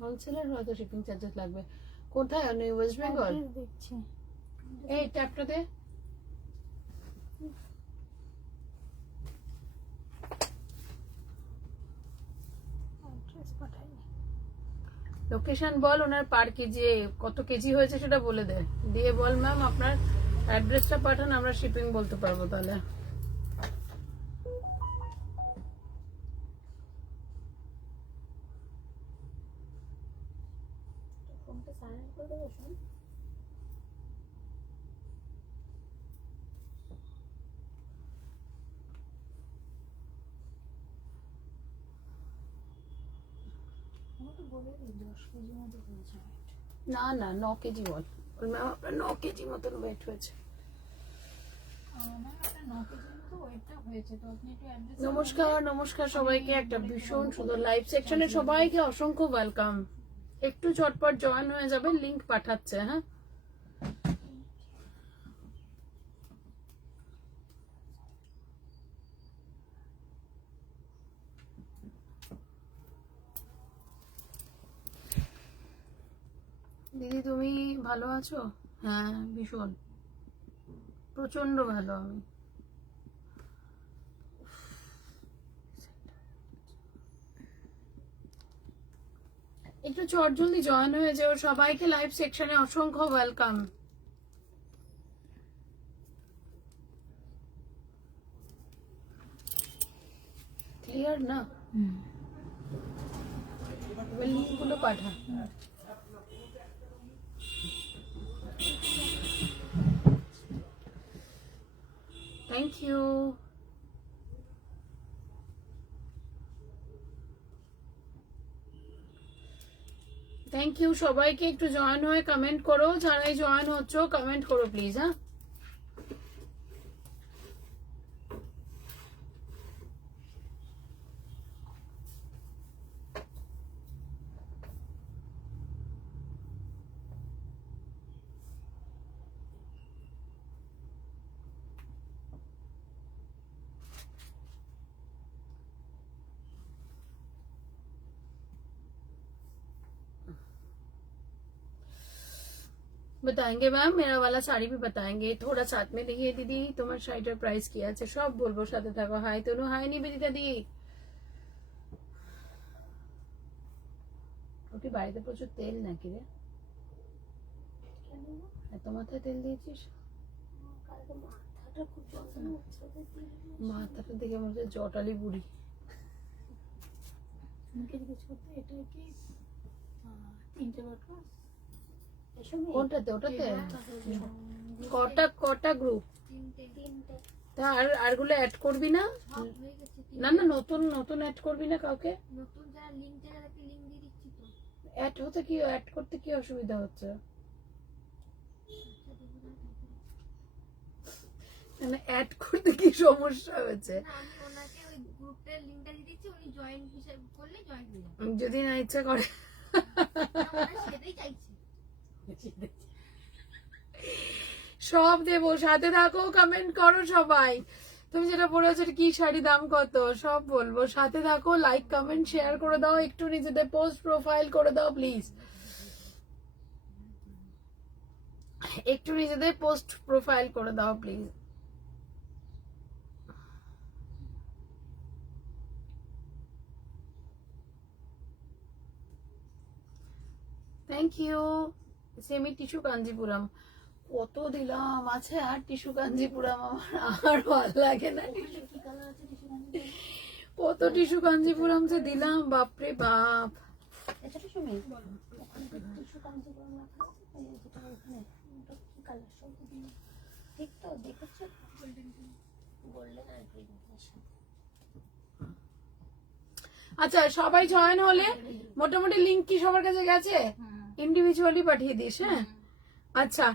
Wholesaler হয়তো shipping charges লাগবে। কোথায় আপনি? ওয়েস্ট বেঙ্গল দেখছি। এই ট্যাপটা দে। লোকেশন বল, ওনার পার কেজি কত কেজি হয়েছে সেটা বলে দে, দিয়ে বল ম্যাম আপনার অ্যাড্রেসটা পাঠান, আমরা শিপিং বলতে পারবো তাহলে। ফোনটা সাইলেন্ট করে দেবো শুন। আমাকে বলে দিই 10 কেজি মতো হয়েছে। না না 9 কেজি বল, ম্যাম আপনার 9 কেজি মতন ওয়েট হয়েছে। নমস্কার নমস্কার সবাইকে, একটা ভীষণ সুন্দর লাইভ সেকশনে সবাইকে অসংখ্য ওয়েলকাম। একটু চটপট জয়েন হয়ে যাবে, লিংক পাঠাচ্ছে। হ্যাঁ দিদি তুমি ভালো আছো? হ্যাঁ ভীষণ, প্রচন্ড ভালো আমি। একটু চট জলদি জয়েন হয়ে যাও, সবাইকে লাইভ সেকশনে অসংখ্য ওয়েলকাম। ক্লিয়ার না? এবার লিঙ্কগুলো পাঠা। Thank you. থ্যাংক ইউ সবাইকে, একটু জয়েন হয়ে কমেন্ট করো, যারাই জয়েন হচ্ছ কমেন্ট করো প্লিজ। হ্যাঁ बताएंगे मैम, मेरा वाला साड़ी भी बताएंगे, थोड़ा साथ में देखिए दीदी तुम्हार শাড়িটার প্রাইস কি আছে সব বলবো, সাথে থাকো। হাই তনু, হাই নিবেদিতা দি। ওটি বাড়িতে প্রচুর তেল নাকি রে? এত মাথায় তেল দিয়েছিস? মাথাটা দেখে মনে হচ্ছে জটালি বুড়ি। কোনটাতে? ওটাতে কটা কটা গ্রুপ? তা আরগুলো অ্যাড করবি না? না না নতুন নতুন অ্যাড করবি না কাউকে? নতুন যারা লিংক তাদেরকে লিংক দিয়ে দিচ্ছি তো। অ্যাড হতে কি, অ্যাড করতে কি অসুবিধা হচ্ছে? মানে অ্যাড করতে কি সমস্যা হয়েছে? আমি ওনাকে ওই গ্রুপের লিংকটা দিয়ে দিচ্ছি, উনি জয়েন হিসেবে করলে জয়েন হয়ে যাবে। যদি না ইচ্ছা করে সেটাই চাইছি। সব দেবো, সাথে থাকো, কমেন্ট করো সবাই। তুমি যেটা বলেছো কি শাড়ি দাম কত সব বলবো, সাথে থাকো, লাইক কমেন্ট শেয়ার করে দাও, একটু নিজেদের পোস্ট প্রোফাইল করে দাও প্লিজ, একটু নিজেদের পোস্ট প্রোফাইল করে দাও please. Thank you. Semi tissue Kanchipuram কত দিলাম, আছে আর টিস্যু কাঞ্জিপুরম আমার আর ভালো লাগে না। কত টিস্যু কাঞ্জিপুরম যে দিলাম, বাপরে বাপ। আচ্ছা সবাই জয়েন হলে মোটামুটি লিংক কি সবার কাছে গেছে? ইন্ডিভিজুয়ালি পাঠিয়ে দিস। হ্যাঁ আচ্ছা,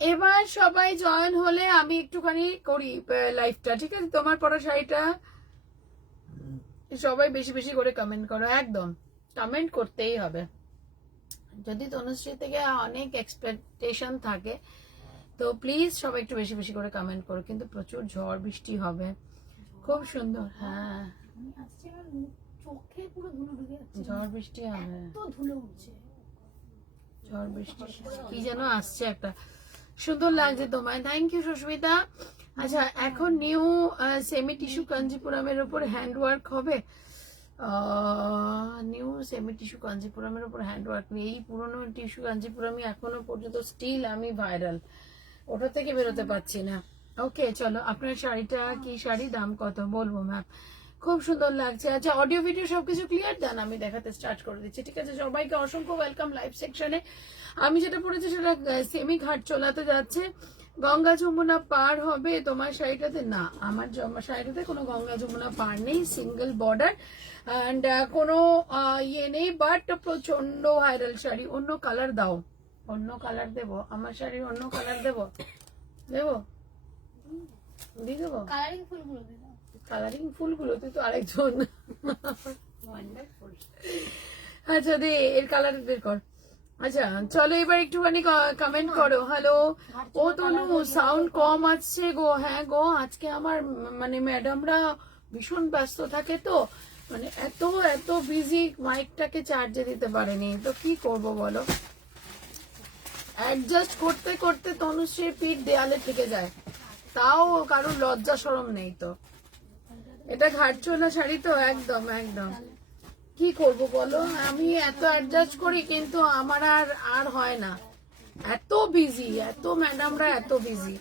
এবার সবাই জয়েন হলে আমি একটুখানি করি লাইভটা, ঠিক আছে? তোমার পরা শাড়িটা সবাই বেশি বেশি করে কমেন্ট করো, একদম কমেন্ট করতেই হবে। যদি তনুশ্রী থেকে অনেক এক্সপেকটেশন থাকে তো প্লিজ সবাই একটু বেশি বেশি করে কমেন্ট করো, কিন্তু প্রচুর ঝড় বৃষ্টি হবে, খুব সুন্দর। হ্যাঁ চোখে পুরো ধুলো ঢুকে যাচ্ছে, ঝড় বৃষ্টি হবে, তো ধুলো উঠছে। ঝড় বৃষ্টি কি যেন আসছে একটা। সুন্দর লাগছে তোমায়, থ্যাংক ইউ সুস্মিতা। আচ্ছা, এখন নিউ সেমি টিস্যু কাঞ্জিপুরামের উপর হ্যান্ড ওয়ার্ক হবে। নিউ সেমি টিস্যু কাঞ্জিপুরামের উপর হ্যান্ড ওয়ার্ক নেই, এই পুরোনো টিস্যু কাঞ্জিপুরামই এখনো পর্যন্ত স্টিল আমি ভাইরাল, ওটা থেকে বেরোতে পারছি না। ওকে চলো, আপনার শাড়িটা কি শাড়ি, দাম কত বলবো ম্যাম? খুব সুন্দর লাগছে। আচ্ছা, অডিও ভিডিও সবকিছু ক্লিয়ার, দেন আমি দেখাতে স্টার্ট করে দিচ্ছি। ঠিক আছে, সবাইকে অসংখ্য ওয়েলকাম লাইভ সেকশনে। আমি যেটা পড়েছি সেটা সেমি ঘাট চলাতে যাচ্ছে, গঙ্গা যমুনা পার হবে তোমার শাড়িটাতে। না, আমার শাড়িটাতে কোনো গঙ্গা যমুনা পার নেই, সিঙ্গেল বর্ডার অ্যান্ড কোনো ইয়ে নেই, বাট প্রচন্ড ভাইরাল শাড়ি। অন্য কালার দাও, অন্য কালার দেবো, আমার শাড়ির অন্য কালার দেবো, দেবো দিয়ে দেবো। কালারিং ফুলগুলো দিলাম। কালারিং ফুলগুলো, তুই তো আরেকজন। আচ্ছা দে, এর কালার বের কর। আচ্ছা চলো, এবার একটুখানি কমেন্ট করো। হ্যালো, ও তনু সাউন্ড কম আসছে গো। হ্যাঁ গো, আজকে আমার মানে ম্যাডামরা ভীষণ ব্যস্ত থাকে তো, মানে এত এত বিজি, মাইকটাকে চার্জে দিতে পারেনি, তো কি করব বলো। অ্যাডজাস্ট করতে করতে তনুশ্রীর পিঠ দেয়ালে থেকে যায়, তাও কারোর লজ্জা শরম নেই তো। এটা ঘাটচোলা শাড়ি তো, একদম একদম। কি করব বলো, আমি এত অ্যাডজাস্ট করি কিন্তু আমার আর হয় না, এত বিজি, এত ম্যাডামরা এত বিজি।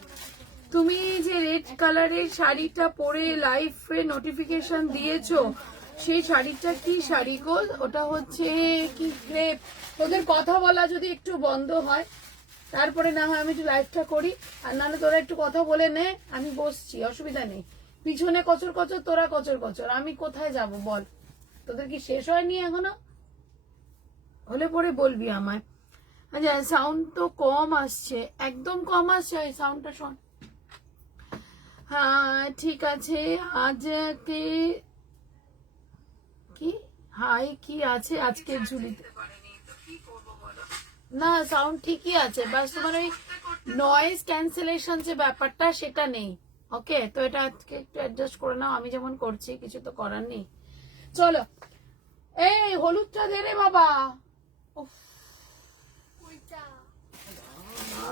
তুমি যে রেড কালারের শাড়িটা পরে লাইভে নোটিফিকেশন দিয়েছো, সেই শাড়িটা কি শাড়ি গো? ওটা হচ্ছে কি ক্রেপ? ওদের কথা বলা যদি একটু বন্ধ হয়, তারপরে না হয় আমি একটু লাইভটা করি, আর নাহলে তোরা একটু কথা বলে নে, আমি বসছি, অসুবিধা নেই। পিছনে কচর কচর, তোরা কচর কচর, আমি কোথায় যাব বল? তোদের কি শেষ হয়নি এখনো? হলে পরে বলবি আমায়। আচ্ছা, সাউন্ড তো কম আসছে, একদম কম আসছে, এই সাউন্ডটা শোন। হ্যাঁ ঠিক আছে, আজকে কি হাই কি আছে আজকে ঝুলিতে? না, সাউন্ড ঠিকই আছে, বাস তোমার ওই নয়েজ ক্যান্সেলেশন যে ব্যাপারটা সেটা নেই। ওকে, তো এটা আজকে একটু অ্যাডজাস্ট করে নাও, আমি যেমন করছি, কিছু তো করার নেই। চলো, এই হলুদটা দে রে বাবা। উফ,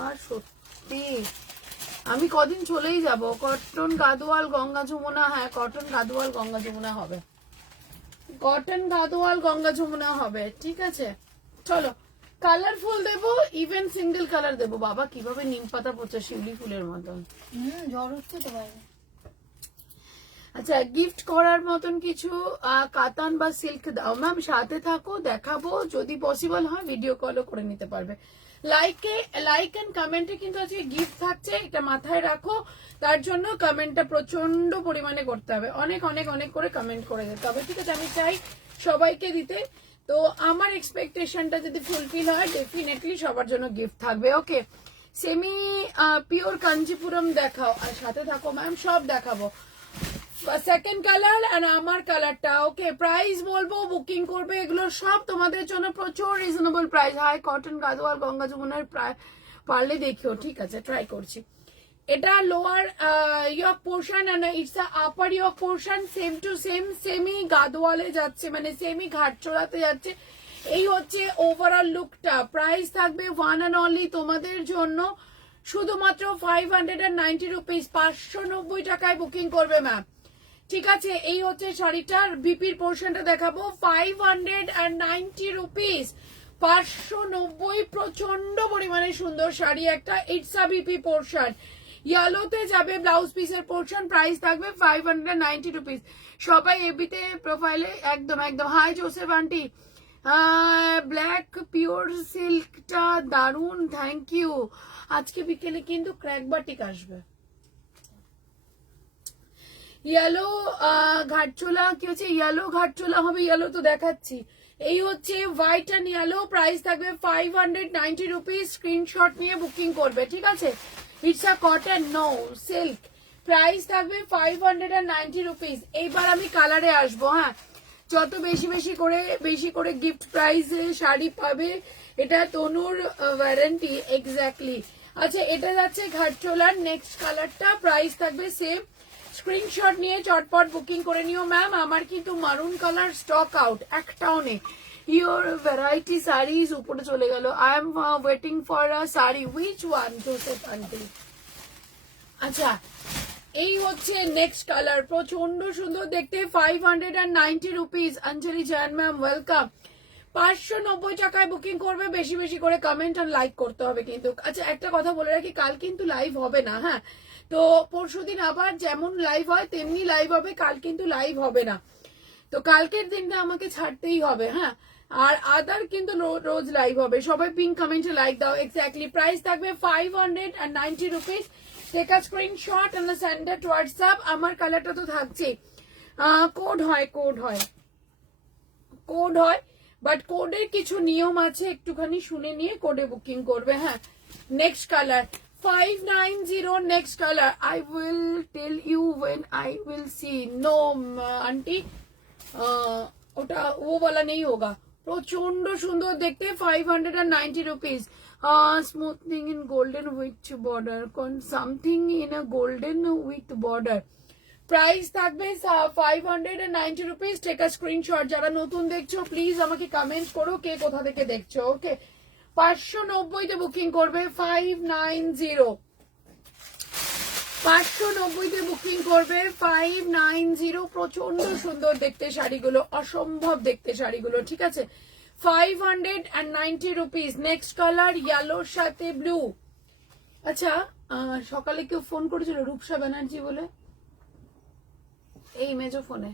আর সত্যি আমি কদিন চলেই যাব। কটন গাদোয়াল গঙ্গা যমুনা, হ্যাঁ কটন গাদোয়াল গঙ্গা যমুনা হবে, কটন গাদোয়াল গঙ্গা যমুনা হবে। ঠিক আছে চলো, কালারফুল দেবো, ইভেন সিঙ্গেল কালার দেবো। বাবা কিভাবে নিম পাতা পচে, শিউলি ফুলের মতন। জ্বর হচ্ছে তো বাইরে। আচ্ছা, গিফট করার মতন কিছু কাতান বা সিল্ক দাও ম্যাম, সাথে থাকো, দেখাবো, যদি পসিবল হয় ভিডিও কলও করে নিতে পারবে। লাইক এন্ড কমেন্টে কিন্তু আজকে গিফট থাকছে, এটা মাথায় রাখো। তার জন্য কমেন্টটা প্রচন্ড পরিমাণে করতে হবে, অনেক অনেক অনেক করে কমেন্ট করে যেতে হবে। ঠিক আছে, আমি চাই সবাইকে দিতে, তো আমার এক্সপেকটেশনটা যদি ফুলফিল হয়, ডেফিনেটলি সবার জন্য গিফট থাকবে। ওকে, সেমি পিওর কাঞ্জিপুরম দেখাও, আর সাথে থাকো ম্যাম, সব দেখাবো। সেকেন্ড কালার আর আমার কালারটা। ওকে, প্রাইস বলবো, বুকিং করবে, এগুলো সব তোমাদের জন্য প্রচুর reasonable price. High cotton Gadwal Ganga যমুনার পারলে দেখিও। ঠিক আছে, ট্রাই করছি। এটা লোয়ার ইয়ক পোর্শন আর it's upper yoke portion, same to same semi গাদোয়ালে যাচ্ছে, মানে সেমি ঘাটচোলাতে যাচ্ছে। এই হচ্ছে ওভারঅল লুকটা। প্রাইস থাকবে ওয়ান অ্যান্ড অনলি তোমাদের জন্য শুধুমাত্র 590 রুপিস, 590 টাকায় বুকিং করবে ম্যাম। ঠিক আছে, এই হচ্ছে শাড়িটার বিপির পোর্শনটা দেখাবো, 590 রুপিস, 590। প্রচন্ড পরিমাণে সুন্দর শাড়ি একটা, ইটস আ বিপি পোর্শন, ইয়েলোতে যাবে ব্লাউজ পিসের পোর্শন, প্রাইস থাকবে 590 রুপিস। সবাই এবিতে প্রোফাইলে একদম একদম। Hi Joseph aunty, black pure সিল্কটা দারুন, থ্যাংক ইউ। আজকে বিকেলে কিন্তু ক্র্যাক বাটিক আসবে। ইয়েলো ঘাটচোলা কি হচ্ছে, ইয়েলো ঘাটচোলা হবে, ইয়েলো তো দেখাচ্ছি। এই হচ্ছে হোয়াইট অ্যান্ড ইয়েলো, প্রাইস থাকবে 590 রুপিস। স্ক্রিনশট নিয়ে বুকিং করবে। ঠিক আছে, it's a cotton, no silk, price থাকবে 590 রুপিস। এইবার আমি কালারে আসবো। হ্যাঁ, যত বেশি করে গিফট প্রাইসে শাড়ি পাবে, এটা তনুর ওয়ারেন্টি এক্স্যাক্টলি। আচ্ছা, এটা যাচ্ছে ঘাটচোলার নেক্সট কালারটা, প্রাইস থাকবে সেম স্ক্রিনশট নিয়ে চটপট বুকিং করে নিও ম্যাম। আমার কিন্তু মারুন কালার স্টক আউট, একটাও নেই। ইউর ভ্যারাইটি শাড়িজ উপরে চলে গেল। I am waiting for a sari, which one Joseph aunty? আচ্ছা, এই হচ্ছে নেক্সট কালার, প্রচন্ড সুন্দর দেখতে, 590 রুপিস। অঞ্জলি জৈন ম্যাম ওয়েলকাম। 590 টাকায় বুকিং করবে, বেশি বেশি করে কমেন্ট আর লাইক করতে হবে কিন্তু। আচ্ছা, একটা কথা বলে রাখি, কাল কিন্তু লাইভ হবে না, হ্যাঁ? তো পরশুদিন আবার যেমন লাইভ হয় তেমনি লাইভ হবে, কাল কিন্তু লাইভ হবে না। তো কালকের দিনটা আমাকে ছাড়তেই হবে, হ্যাঁ? আর আদার কিন্তু রোজ লাইভ হবে। সবাই পিঙ্ক কমেন্টে লাইক দাও। এক্স্যাক্টলি প্রাইস থাকবে 590 rupees. Take a screenshot and send it WhatsApp. আমার কালারটা তো থাকছে, কোড হয়, বাট কোডের কিছু নিয়ম আছে, একটুখানি শুনে নিয়ে কোডে বুকিং করবে, হ্যাঁ? Next colour 590, next colour. I will tell you when I will see. No aunty, ওটা ও বলা নেই হোগা। প্রচন্ড সুন্দর দেখতে, 590 rupees. Smoothening in golden with border, something in a golden with border. Price থাকবে 590 রুপিস। Take a screenshot. যারা নতুন দেখছো প্লিজ আমাকে কমেন্ট করো কে কোথা থেকে দেখছো, ওকে? 590 বুকিং করবে, 590 বুকিং করবে, 590। প্রচন্ড সুন্দর দেখতে শাড়িগুলো, অসম্ভব দেখতে শাড়িগুলো, ঠিক আছে? 590 রুপিস। নেক্সট কালার ইয়েলোর সাথে ব্লু। আচ্ছা, সকালে কেউ ফোন করেছিল রূপসা ব্যানার্জি বলে, এই মেজো ফোনে?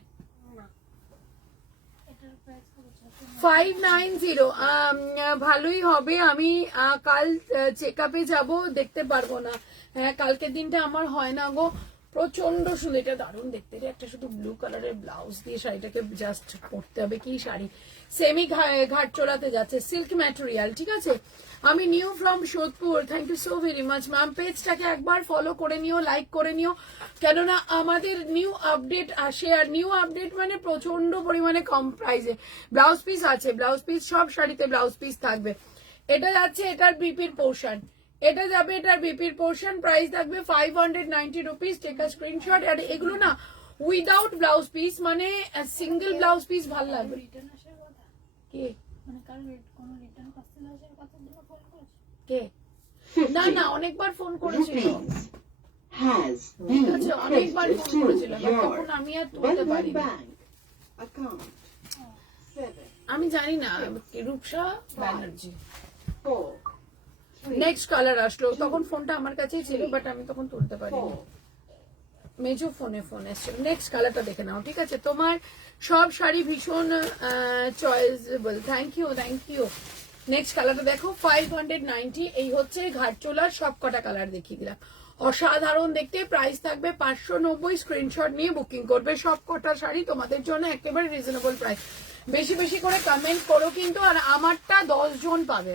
590। ভালোই হবে। আমি কাল চেক আপে যাবো, দেখতে পারবো না। হ্যাঁ, কালকের দিনটা আমার হয় না গো। প্রচন্ড সুন্দর, এটা দারুণ দেখতে রে। একটা শুধু ব্লু কালারের ব্লাউজ দিয়ে শাড়িটাকে জাস্ট পরতে হবে। কি শাড়ি, সেমি ঘাট চোলাতে যাচ্ছে, সিল্ক ম্যাটেরিয়াল, ঠিক আছে? আমি new from Sodepur. Thank you so very much ma'am. পেজটাকে একবার ফলো করে নিও, লাইক করে নিও, কেননা আমাদের নিউ আপডেট আসে। আর নিউ আপডেট মানে প্রচন্ড পরিমাণে কম প্রাইসে ব্লাউজ পিস আছে। ব্লাউজ পিস সব শাড়িতে ব্লাউজ পিস থাকবে। এটা যাচ্ছে এটার বিপির পোর্শন, এটা যাবে এটার বিপির পোর্শন। প্রাইস থাকবে 590 রুপিস। Take a screenshot. আর এগুলো না উইদাউট ব্লাউজ পিস, মানে সিঙ্গেল ব্লাউজ পিস ভালো লাগবে। কে কে? না না, অনেকবার ফোন করেছিল, অনেকবার ফোন করেছিল, তখন আমি আর তুলতে পারি। আমি জানি না, রূপসা ব্যানার্জি। নেক্সট কালার আসলো, তখন ফোনটা আমার কাছেই ছিল, বাট আমি তখন তুলতে পারিনি। মেজো ফোনে ফোন এসছে। নেক্সট কালারটা দেখে নাও, ঠিক আছে? তোমার সব শাড়ি ভীষণ choiceable. Thank you, thank you. Next কালারটা দেখো, 590। এই হচ্ছে ঘাটচোলার সব কটা কালার দেখিয়ে দিলাম, অসাধারণ দেখতে। প্রাইস থাকবে 590। স্ক্রিনশট নিয়ে বুকিং করবে। সব কটা শাড়ি তোমাদের জন্য একেবারে রিজনেবল প্রাইস। বেশি বেশি করে কমেন্ট করো কিন্তু। আর আমারটা 10 জন পাবে,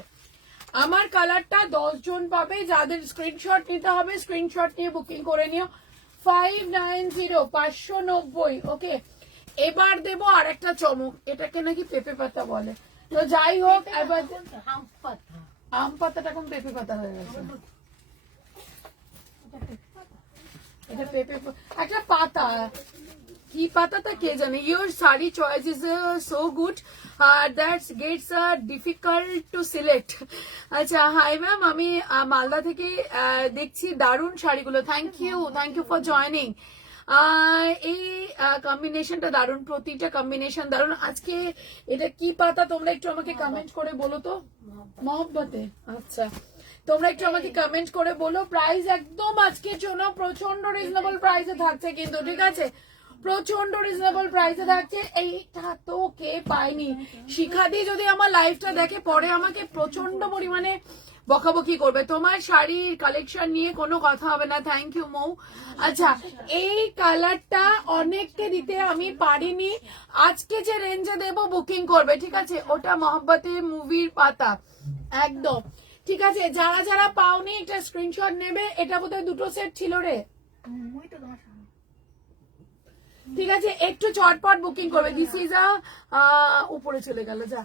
আমার কালারটা 10 জন পাবে। যাদের স্ক্রিনশট নিতে হবে স্ক্রিনশট নিয়ে বুকিং করে নিও। 590, 590, ওকে? এবার দেবো আর একটা চমক, এটাকে নাকি পেঁপে পাতা বলে। তো যাই হোক, এবার আম পাতাটা এখন পেঁপে পাতা হয়ে গেছে। এটা পেঁপে একটা পাতা, কি পাতাটা কে জানে। Your sari choice is so good, that's gets difficult to select. আচ্ছা, হাই ম্যাম, আমি মালদা থেকে দেখছি দারুণ শাড়িগুলো। Thank you for joining. এই কম্বিনেশনটা দারুণ, প্রতিটা কম্বিনেশন দারুণ। আজকে এটা কি পাতা তোমরা একটু আমাকে কমেন্ট করে বলো তো। মহব্বতে, আচ্ছা, তোমরা একটু আমাকে কমেন্ট করে বলো। প্রাইস একদম আজকের জন্য প্রচন্ড রিজনেবল প্রাইসে থাকছে কিন্তু, ঠিক আছে? প্রচন্ড রিজনেবল প্রাইসে থাকছে। এইটা তো কে পায়নি? শিখাদি যদি আমার লাইভটা দেখে পরে আমাকে প্রচন্ড পরিমাণে বকাবকি করবে। তোমার শাড়ির কালেকশন নিয়ে কোনো কথা হবে না। থ্যাংক ইউ মৌ। আচ্ছা, এই কালারটা অনেককে দিতে আমি পারিনি, আজকে যে রেঞ্জে দেব বুকিং করবে, ঠিক আছে? ওটা মহব্বতে মুভির পাতা, একদম ঠিক আছে। যারা যারা পাওনি একটা স্ক্রিনশট নেবে। এটা বোধহয় দুটো সেট ছিল রে, ঠিক আছে? একটু চটপট বুকিং করবে। দিস ইজ উপরে চলে গেল, যা।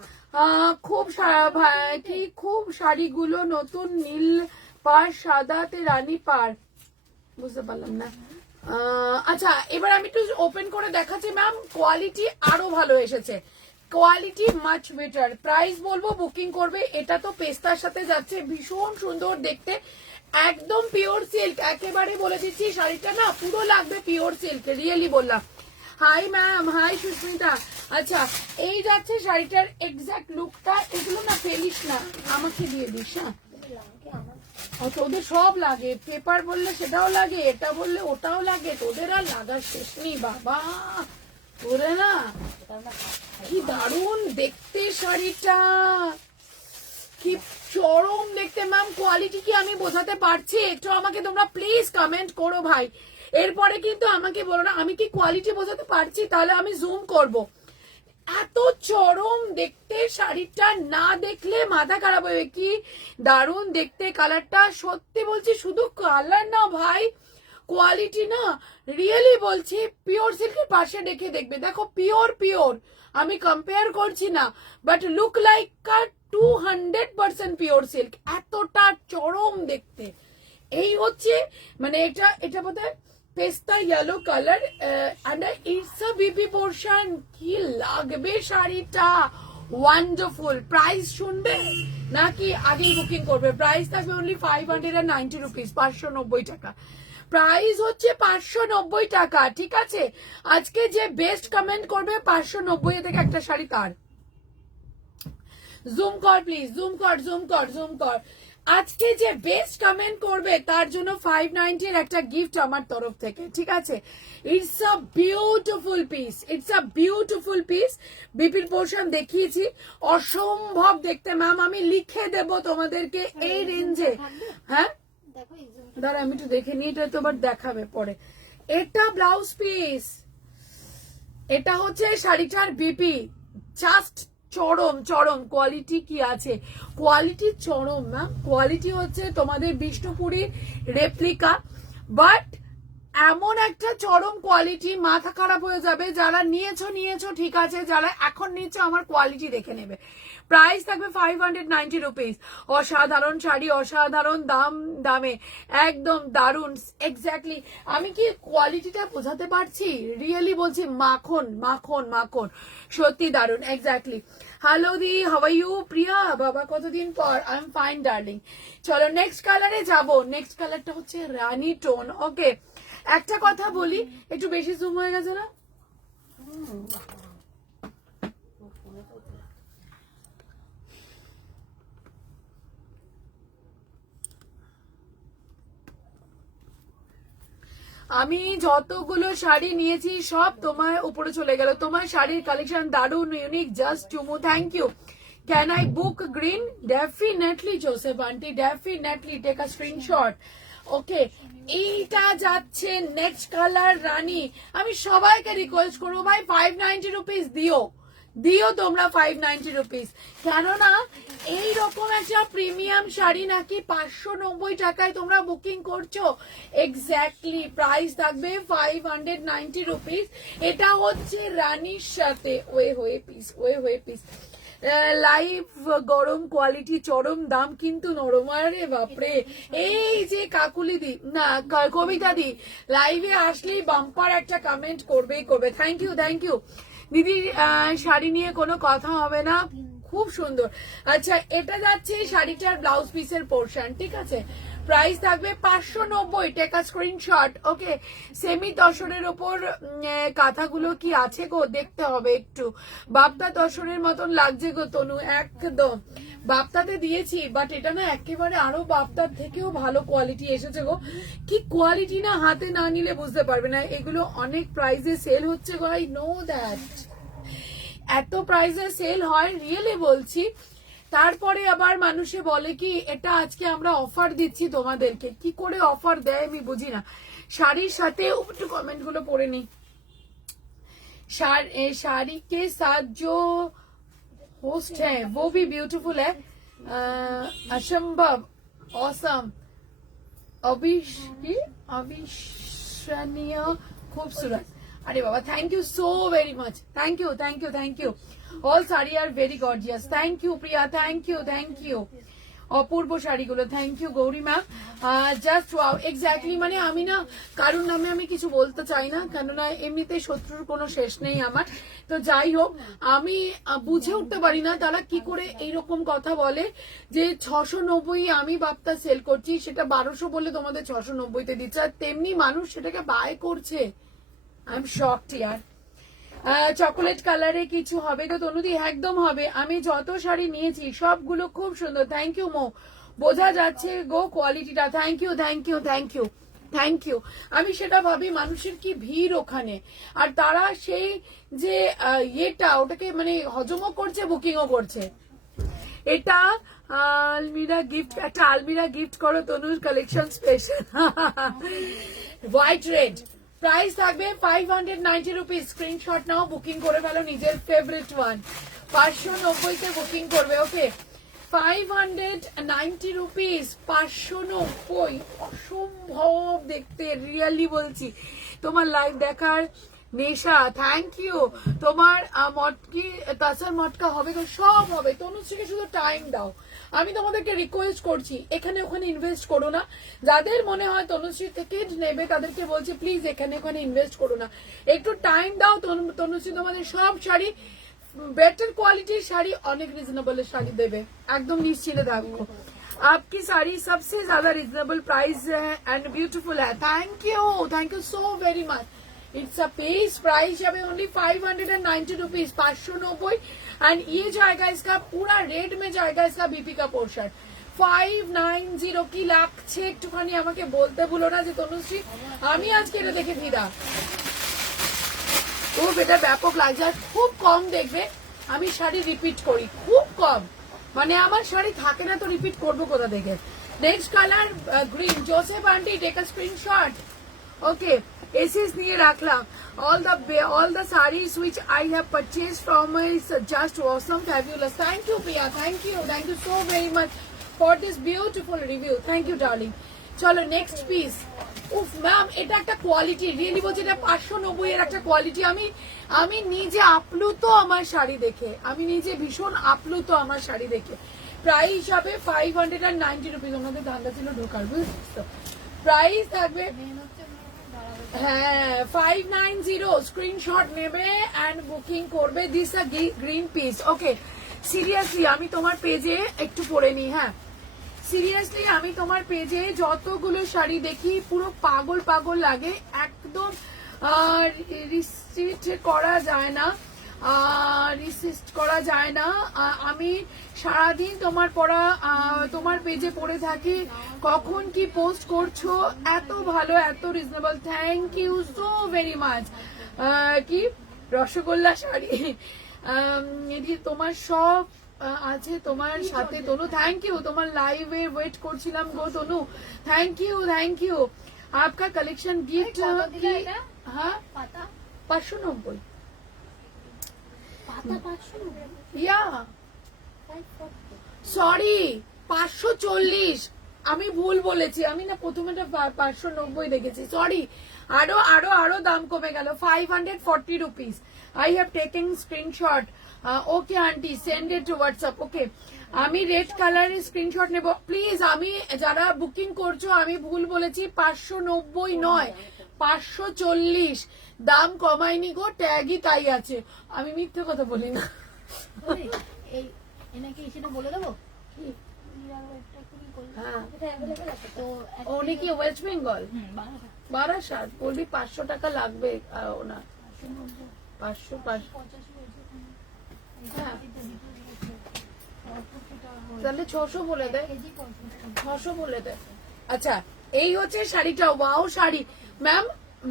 খুব কি খুব শাড়িগুলো নতুন, নীল পাড়, সাদাতে রানী পাড়, বুঝতে পারলাম না। আচ্ছা এবার আমি একটু ওপেন করে দেখাচ্ছি ম্যাম, কোয়ালিটি আরো ভালো এসেছে, কোয়ালিটি মাচ বেটার। প্রাইস বলবো, বুকিং করবে। এটা তো পেস্তার সাথে যাচ্ছে, ভীষণ সুন্দর দেখতে, একদম পিওর সিল্ক, একেবারে বলে দিচ্ছি শাড়িটা না পুরো লাগবে পিওর সিল্ক, রিয়েলি বললাম। Hi ma'am, hi Susmita. আচ্ছা এই যাচ্ছে শাড়িটার এক্সাক্ট লুকটা, এগুলো না ফেলিস না, আমাকে দিয়ে দিস। হ্যাঁ তোদের সব লাগে, পেপার বললে সেটাও লাগে, এটা বললে ওটাও লাগে, তোদের আর লাগার শেষ নেই বাবা। তোরে না কি দারুণ দেখতে শাড়িটা, কি চরম দেখতে। ম্যাম কোয়ালিটি কি আমি বোঝাতে পারছি? একটু আমাকে তোমরা প্লিজ কমেন্ট করো ভাই, এরপরে কিন্তু আমাকে বলো না আমি কি কোয়ালিটি বোঝাতে পারছি, তাহলে আমি জুম করব। এত চরম দেখতে শাড়িটা, না দেখলে মাথা খারাপ হবে, কি দারুণ দেখতে কালারটা, সত্যি বলছি শুধু কালার না ভাই, কোয়ালিটি না, রিয়েলি বলছি পিওর সিল্কের পাশে রেখে দেখবে, দেখো পিওর পিওর, আমি কম্পেয়ার করছি না, but look like 200% pure silk, এতটা চরম দেখতে। এই হচ্ছে মানে এটা বোধহয় পেস্তা yellow colour, and it's a BP portion, কি লাগবে শাড়িটা, ওয়ান্ডারফুল। প্রাইস শুনবে নাকি আগেই বুকিং করবে? প্রাইস থাকবে অনলি 590 রুপিস, 590 টাকা। প্রাইস হচ্ছে 590 টাকা, ঠিক আছে? আজকে যে বেস্ট কমেন্ট করবে 590 থেকে একটা শাড়ি তার। জুম কর প্লিজ, জুম কর জুম কর জুম কর। আজকে যে বেস্ট কমেন্ট করবে তার জন্য 590 এর একটা গিফট আমার তরফ থেকে, ঠিক আছে? It's a beautiful piece, it's a beautiful piece. বিপির পোর্শন দেখিয়েছি, অসম্ভব দেখতে ম্যাম, আমি লিখে দেব তোমাদেরকে এই রেঞ্জে। হ্যাঁ দাঁড়া আমি একটু দেখে নিই, এটা তো আবার দেখাবে পরে। এটা ব্লাউজ পিস, এটা হচ্ছে শাড়িটার বিপি, জাস্ট চরম চরম কোয়ালিটি কি আছে, কোয়ালিটি চরম না, কোয়ালিটি হচ্ছে তোমাদের বিষ্ণুপুরি রেপ্লিকা, বাট এমন একটা চরম কোয়ালিটি মাথা খারাপ হয়ে যাবে। যারা নিয়েছো ঠিক আছে, যারা এখন নিচ্ছে আমার কোয়ালিটি দেখে নেবে। প্রাইস থাকবে 590 রুপিস। অসাধারণ শাড়ি, অসাধারণ দামে, একদম দারুন। এক্স্যাক্টলি আমি কি কোয়ালিটিটা বোঝাতে পারছি? রিয়েলি বলছি, মাখন মাখন মাখন, সত্যি দারুন। এক্স্যাক্টলি। হ্যালো দি, হাউ আর ইউ? প্রিয়া বাবা কতদিন পর, আই এম ফাইন ডার্লিং। চলো নেক্সট কালারে যাব। নেক্সট কালারটা হচ্ছে রানী টোন। ওকে একটা কথা বলি, একটু বেশি জুম হয়ে গেছে না? আমি যতগুলো শাড়ি নিয়েছি সব তোমার উপরে চলে গেল। তোমার শাড়ির কালেকশন দারুন, ইউনিক, জাস্ট চুমু, thank you. Can I book green? Definitely Joseph aunty, definitely take a screenshot. Okay এইটা যাচ্ছে নেক্সট কালার রানী। আমি সবাইকে রিকোয়েস্ট করবো ভাই 590 রুপিস দিও, দিও তোমরা 590 রুপিস, কেননা এইরকম একটা প্রিমিয়াম শাড়ি নাকি 590 টাকায় তোমরা বুকিং করছো। এক্স্যাক্টলি প্রাইস থাকবে 590 রুপিস। এটা হচ্ছে রানীর সাথে ওয়ে হয়ে পিস লাইভ গরম কোয়ালিটি, চরম দাম কিন্তু নরম। আরে বাপরে, এই যে কাকুলি দি না কবিতা দি লাইভে আসলেই বাম্পার একটা কমেন্ট করবেই করবে। থ্যাংক ইউ দিদি। শাড়ি নিয়ে কোনো কথা হবে না, খুব সুন্দর। আচ্ছা এটা যাচ্ছে শাড়িটার ব্লাউজ পিসের পোর্শন, ঠিক আছে? প্রাইস থাকবে 590, টেকা স্ক্রিনশট। ওকে সেমি তসরের ওপর কাঁথাগুলো কি আছে গো, দেখতে হবে একটু। বাপ্তা তসরের মতন লাগছে গো তনু, একদম বাপ্তাতে দিয়েছি, বাট এটা না একেবারে আরো বাপ্তার থেকেও ভালো কোয়ালিটি এসেছে গো। কি কোয়ালিটি না, হাতে না নিলে বুঝতে পারবে না। এগুলো অনেক প্রাইসে সেল হচ্ছে গো, আই নো দ্যাট, এত প্রাইসে সেল হয়, রিয়েলি বলছি। তারপরে আবার মানুষে বলে কি এটা আজকে আমরা অফার দিচ্ছি তোমাদেরকে, কি করে অফার দেয় আমি বুঝি না। শাড়ির সাথে একটু কমেন্ট গুলো পড়ে নি। শাড়ি के साथ जो होस्ट है वो भी ब्यूटीफुल है, असंभव, ऑसम, अविश्वसनीय, खूबसूरत। अरे बाबा thank you so very much, thank you. All sari are very gorgeous, thank you Priya, thank you. অপূর্ব শাড়িগুলো। Thank you Gauri ma'am, just wow exactly. মানে আমি না কারোর নামে আমি কিছু বলতে চাই না, কেননা এমনিতে শত্রুর কোনো শেষ নেই আমার। তো যাই হোক, আমি বুঝে উঠতে পারি না তারা কি করে এইরকম কথা বলে যে 690 আমি বাপ্তা সেল করছি, সেটা 1200 বলে তোমাদের 690-তে দিচ্ছে, আর তেমনি মানুষ সেটাকে বাই করছে। I am shocked year. Chocolate কালারে কিছু হবে তো তনুদি? একদম হবে। আমি যত শাড়ি নিয়েছি সবগুলো খুব সুন্দর। থ্যাংক ইউ মো, বোঝা যাচ্ছে গো কোয়ালিটিটা। Thank you thank you thank you thank you. আমি সেটা ভাবি মানুষের কি ভিড় ওখানে, আর তারা সেই যে ইয়েটা ওটাকে মানে হজমও করছে, বুকিংও করছে। এটা আলমিরা গিফট, একটা আলমিরা গিফট করো তনুর collection special. White red, price থাকবে 590 রুপিস। স্ক্রিনশট নাও, বুকিং করে ফেলো নিজের ফেভারিট ওয়ান। 590-তে বুকিং করবে। ওকে, 590 রুপিস, 590। অসম্ভব দেখতে, রিয়েলি বলছি। তোমার লাইভ দেখার নেশা, থ্যাংক ইউ। তোমার মটকি তাসার মটকা হবে তো, সব হবে। তনুশ্রীকে শুধু টাইম দাও। আমি তোমাদেরকে রিকোয়েস্ট করছি, এখানে ওখানে ইনভেস্ট করো না। যাদের মনে হয় তনুশ্রী থেকে নেবে তাদেরকে বলছি প্লিজ এখানে ওখানে ইনভেস্ট করো না, একটু টাইম দাও। তনুশ্রী তোমাদের সব শাড়ি, बेटर क्वालिटी साड़ी, अनेक रिजनेबल साड़ी देवे, एकदम निश्चिंत থাকো। आपकी साड़ी सबसे ज्यादा रिजनेबल प्राइस है एंड ब्यूटीफुल है। Thank you so very much. It's a pace price যাবে ओनली 590 रुपीज, 590। एंड ये जाएगा इसका पूरा रेड में जाएगा इसका बीपी का पोर्शन। 590 কি লাগছে একটুখানি আমাকে বলতে ভুলো না যে তনুশ্রী আমি আজকে এটা দেখে ফিদা। খুব এটা ব্যাপক লাগছে, আর খুব কম দেখবে আমি শাড়ি রিপিট করি, খুব কম। মানে আমার শাড়ি থাকে না তো রিপিট করবো কোথা থেকে। Next colour green, Joseph aunty take a screenshot. Okay, এসিস নিয়ে রাখলাম। all the sarees which I have purchased from is just awesome, fabulous. Thank you Priya, thank you so very much for this beautiful review. Thank you darling. চলো next piece. উফ ma'am, এটা একটা quality, really বলছি, এটা 590 এর একটা quality. আমি নিজে আপ্লুত আমার শাড়ি দেখে, আমি নিজে ভীষণ আপ্লুত আমার শাড়ি দেখে। প্রাইস হিসাবে 590 রুপিস। ওনাদের ধান্দা ছিল ঢোকার, বুঝছো? প্রাইস থাকবে হ্যাঁ 590। স্ক্রিনশট নেবে এন্ড বুকিং করবে। This a green piece. Okay, seriously আমি তোমার পেজে একটু পরে নি। হ্যাঁ সিরিয়াসলি আমি তোমার পেজে যতগুলো শাড়ি দেখি পুরো পাগল পাগল লাগে, একদম রিসিস্ট করা যায় না, আমি সারাদিন তোমার পড়া তোমার পেজে পড়ে থাকি, কখন কি পোস্ট করছো, এত ভালো, এত reasonable. Thank you so very much. কি রসগোল্লা শাড়ি, তোমার সব আছে তোমার সাথে তনু। থ্যাংক ইউ, তোমার লাইভে ওয়েট করছিলাম গো তনু। Thank you. आपका कलेक्शन गिफ्ट की हाँ 590 या সরি 540, আমি ভুল বলেছি। আমি না প্রথমে 590 দেখেছি, সরি। আরো দাম কমে গেল। 540 rupees. I have taken screenshot. Okay aunty, send it to WhatsApp. Okay, আমি রেড কালারের স্ক্রিনশট নেব প্লিজ। আমি যারা বুকিং করছো, আমি ভুল বলেছি, 590 নয় 540। দাম কমাইনি গো, ট্যাগই তাই আছে, আমি মিথ্যে কথা বলি না। বলে দেবো উনি কি ওয়েস্ট বেঙ্গল? বারাসাত। বলবি 500 টাকা লাগবে ওনার। 500 তাহলে 600 বলে দেয়, 600 বলে দেয়। আচ্ছা, এই হচ্ছে শাড়িটা। ওয়াও শাড়ি ম্যাম,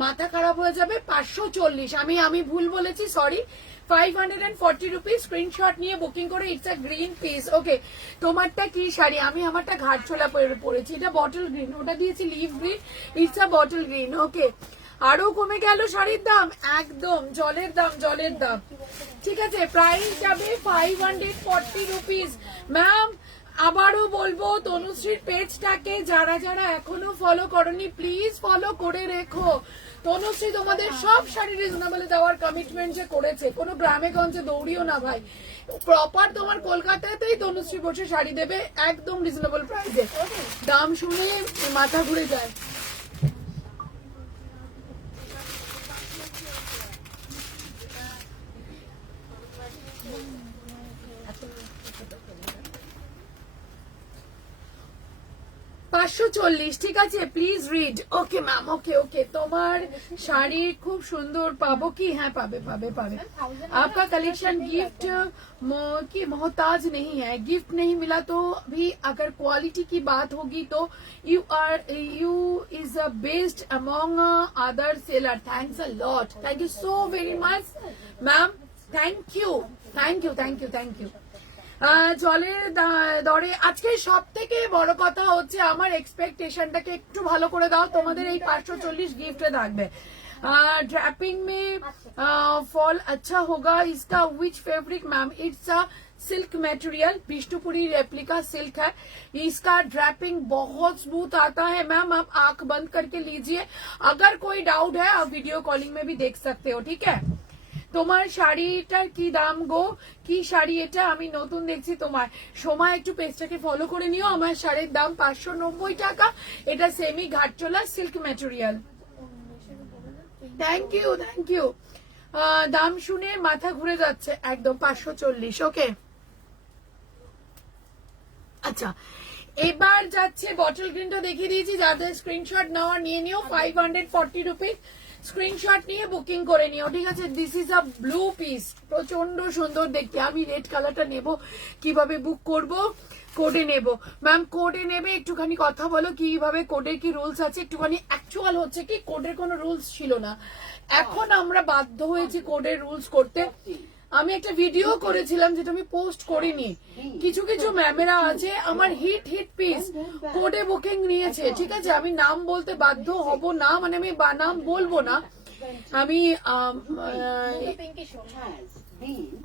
মাথা খারাপ হয়ে যাবে। 540, আমি ভুল বলেছি, সরি। 540 রুপিস। স্ক্রিনশট নিয়ে বুকিং করে। It's a green piece. Okay, তোমারটা কি শাড়ি? আমি আমারটা ঘাটছোলা পরেছি, এটা বটল গ্রিন, ওটা দিয়েছি লিভ গ্রিন, it's a bottle green. Okay, আরো কমে গেল শাড়ির দাম, একদম জলের দাম। ঠিক আছে, প্রাইস যাবে 540 রুপিস। ম্যাম আবারও বলবো তনুশ্রীর পেজটাকে যারা যারা এখনো ফলো করনি প্লিজ ফলো করে রেখো। তনুশ্রী তোমাদের সব শাড়ি রিজনেবল দেওয়ার কমিটমেন্ট যে করেছে, কোনো গ্রামে গঞ্জে দৌড়িও না ভাই, প্রপার তোমার কলকাতাতেই তনুশ্রী বসে শাড়ি দেবে একদম রিজনেবল প্রাইসে। দাম শুনে মাথা ঘুরে যায়। $540, ঠিক আছে প্লিজ রিড। ওকে ম্যাম, ওকে ওকে। তোমার শাড়ি খুব সুন্দর, পাবো কি? হ্যাঁ পাবে পাবে পাবে। आपका कलेक्शन गिफ्ट की मोहताज नहीं है, गिफ्ट नहीं मिला तो भी अगर क्वालिटी की बात होगी तो you is the best among other seller. Thanks a lot, thank you so very much ma'am, thank you thank you thank you thank you। জলের দরে আজকে সব থেকে বড় কথা হচ্ছে আমার এক্সপেকটেশনটাকে একটু ভালো করে দাও। তোমাদের এই 540 गिफ्ट থাকবে। ड्रैपिंग में फॉल अच्छा होगा इसका which fabric ma'am? It's a silk material, Vishnupuri replica silk है। इसका ड्रैपिंग बहुत स्मूथ आता है मैम, आप आंख बंद करके लीजिए। अगर कोई डाउट है आप वीडियो कॉलिंग में भी देख सकते हो, ठीक है। তোমার শাড়িটার কি দাম গো? কি শাড়ি এটা? আমি নতুন দেখছি তোমার। সময় একটু পেজটাকে ফলো করে নিও। আমার শাড়ির দাম 590 টাকা। এটা semi Gharchola silk material. Thank you thank you. দাম শুনে মাথা ঘুরে যাচ্ছে একদম। 540, ওকে। আচ্ছা এবার যাচ্ছে বটল গ্রিনটা দেখিয়ে দিয়েছি, যাদের স্ক্রিনশট নেওয়া নিয়ে নিও। 540 রুপিস স্ক্রিনশট নিয়ে বুকিং করে নিও, ঠিক আছে। This is a blue piece, প্রচন্ড সুন্দর দেখতে। আমি রেড কালারটা নেব, কিভাবে বুক করব? কোডে নেব ম্যাম, কোডে নেবে। একটুখানি কথা বলো কিভাবে, কোডের কি রুলস আছে একটুখানি। অ্যাকচুয়াল হচ্ছে কি কোডের কোনো রুলস ছিল না, এখন আমরা বাধ্য হয়েছি কোডের রুলস করতে। আমি একটা ভিডিও করেছিলাম যেটা আমি পোস্ট করিনি। কিছু কিছু ম্যামেরা আছে আমার হিট পিস কোডে বুকিং নিয়েছে, ঠিক আছে। আমি নাম বলতে বাধ্য হব না, মানে আমি নাম বলবো না।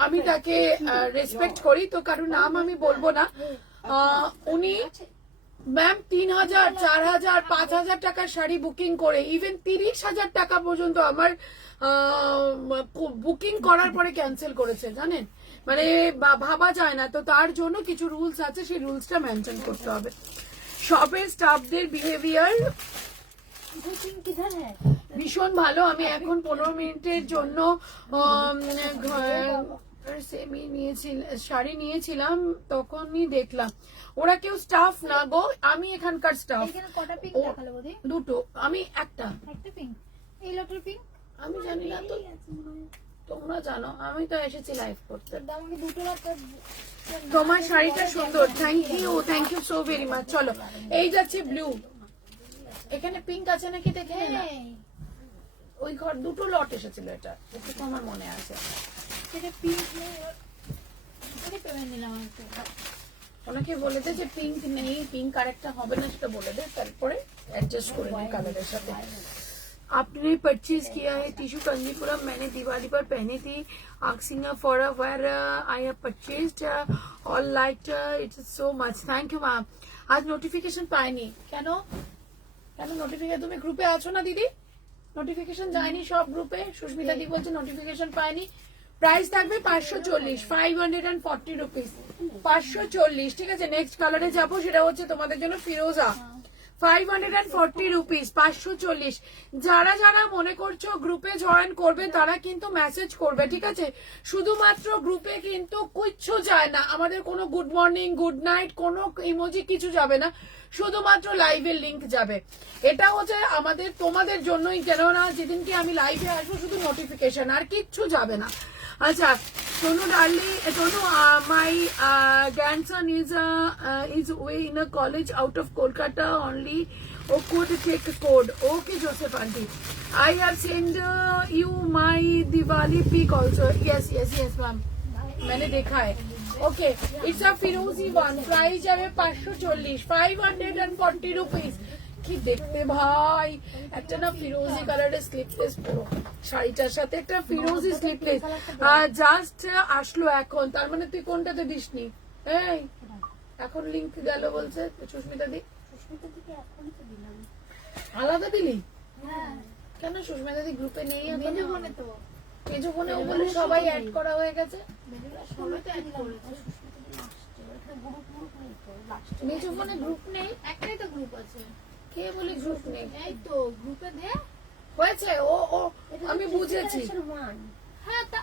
আমি তাকে রেসপেক্ট করি তো, কারণ নাম আমি বলবো না। উনি ম্যাম 3000, 4000, 5000 টাকার শাড়ি বুকিং করে, ইভেন 30,000 টাকা পর্যন্ত আমার বুকিং করার পরে ক্যান্সেল করেছে, জানেন। মানে ভাবা যায় না। তো তার জন্য কিছু রুলস আছে, সেই রুলসটা মেনটেন করতে হবে। শপের স্টাফদের বিহেভিয়ার ভীষণ ভালো। আমি এখন 15 মিনিটের জন্য সেমি শাড়ি নিয়েছিলাম, তখনই দেখলাম ওরা কেউ স্টাফ না গো, আমি এখানকার স্টাফ। দুটো, আমি একটা পিঙ্ক, এই লটের পিঙ্ক আমি জানি না তো, তোমরা জানো। আমি তো এসেছি লাইভ করতে। তোমার শাড়িটা সুন্দর, thank you so very much. চলো এই যাচ্ছে ব্লু, এখানে পিঙ্ক আছে নাকি দেখে না। ওই ঘর দুটো লট এসেছিল, এটা একটু আমার মনে আছে। ওনাকে বলে দে যে পিঙ্ক নেই, পিঙ্ক আরেকটা হবে না সেটা বলে দে, তারপরে অ্যাডজাস্ট করে নিই কালারের সাথে। आपने परचेज किया है टिश्यू कंजीपुरम, मैंने दिवाली पर पहनी थी। Asking for where I have purchased all like it's so much, thank you ma'am. आज নোটিফিকেশন পাইনি কেন? নোটিফিকেশন তুমি গ্রুপে আছো না দিদি? নোটিফিকেশন যায়নি সব গ্রুপে। সুস্মিতা দি বলছে নোটিফিকেশন পাইনি। প্রাইস থাকবে 540, 540 রুপিস, 540, ঠিক আছে। নেক্সট কালারে যাবো, সেটা হচ্ছে তোমাদের জন্য ফিরোজা। 540 রুপিস, 540। যারা যারা মনে করছো গ্রুপে জয়েন করবে তারা কিন্তু মেসেজ করবে, ঠিক আছে। শুধুমাত্র গ্রুপে কিন্তু কিচ্ছু যায় না, আমাদের কোনো গুড মর্নিং গুড নাইট কোনো ইমোজি কিছু যাবে না, শুধুমাত্র লাইভের লিংক যাবে। এটা হচ্ছে আমাদের তোমাদের জন্যই, কেননা যেদিনকে আমি লাইভে আসবো শুধু নোটিফিকেশন, আর কিচ্ছু যাবে না। আচ্ছা Tonu darling, Tonu, my grandson is away in a college out of Kolkata only. Oh, could take a code. Okay, Joseph auntie. I have sent you my Diwali pic also. Yes, ma'am. मैंने देखा है। Okay, it's a Firozi one. Price যাবে 540, 540 rupees. কি দেখতে ভাই, একটা না ফিরোজি কালারের স্লিপলেস পুরো শাড়িটার সাথে একটা ফিরোজি স্লিপলেস জাস্ট আসলো এখন। তার মানে তুই কোনটাতে দিসনি? এই এখন লিংক গেল বলছে সুস্মিতা দি। সুস্মিতা দিকে এখনই তো দিলাম। আলাদা দিলি হ্যাঁ কেন? সুস্মিতা দি গ্রুপে নেই এখন? মেজো বোনে তো পেজো ফোনে বলে সবাই অ্যাড করা হয়ে গেছে। মেজোরা সবাই তো অ্যাড করেছে। সুস্মিতা দি লাস্টে ওখানে গ্রুপ নেই তো লাস্টে। মেজো ফোনে গ্রুপ নেই? একটাই তো গ্রুপ আছে। কে বলে গ্রুপ নেই? এই তো গ্রুপে দে। হয়েছে ও ও আমি বুঝেছি। হ্যাঁ তা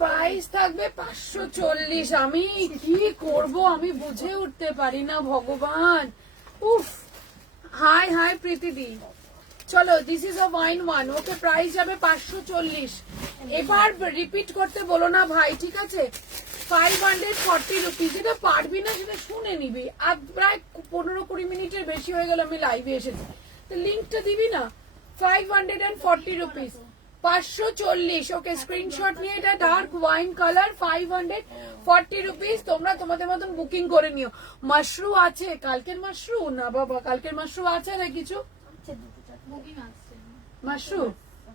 প্রাইস থাকবে 540। আমি কি করব আমি বুঝে উঠতে পারি না ভগবান। উফ হাই হাই প্রীতিদি। চলো this is a wine one. Okay price যাবে 540। এবার রিপিট করতে বলো না ভাই, ঠিক আছে? 540 রুপিস। যেটা পারবি না সেটা শুনে নিবি। আর প্রায় 15-20 মিনিটের বেশি হয়ে গেল আমি লাইভে এসেছি, তো লিঙ্কটা দিবি না? 540 রুপিস 540। ওকে স্ক্রিনশট নিয়ে, এটা ডার্ক ওয়াইন কালার 540 রুপিস। তোমরা তোমাদের মতন বুকিং করে নিও। মাশরু আছে? কালকের মাশরু না বাবা, কালকের মাশরু আছে না কিছু? বুকিং আসছে। মাশরু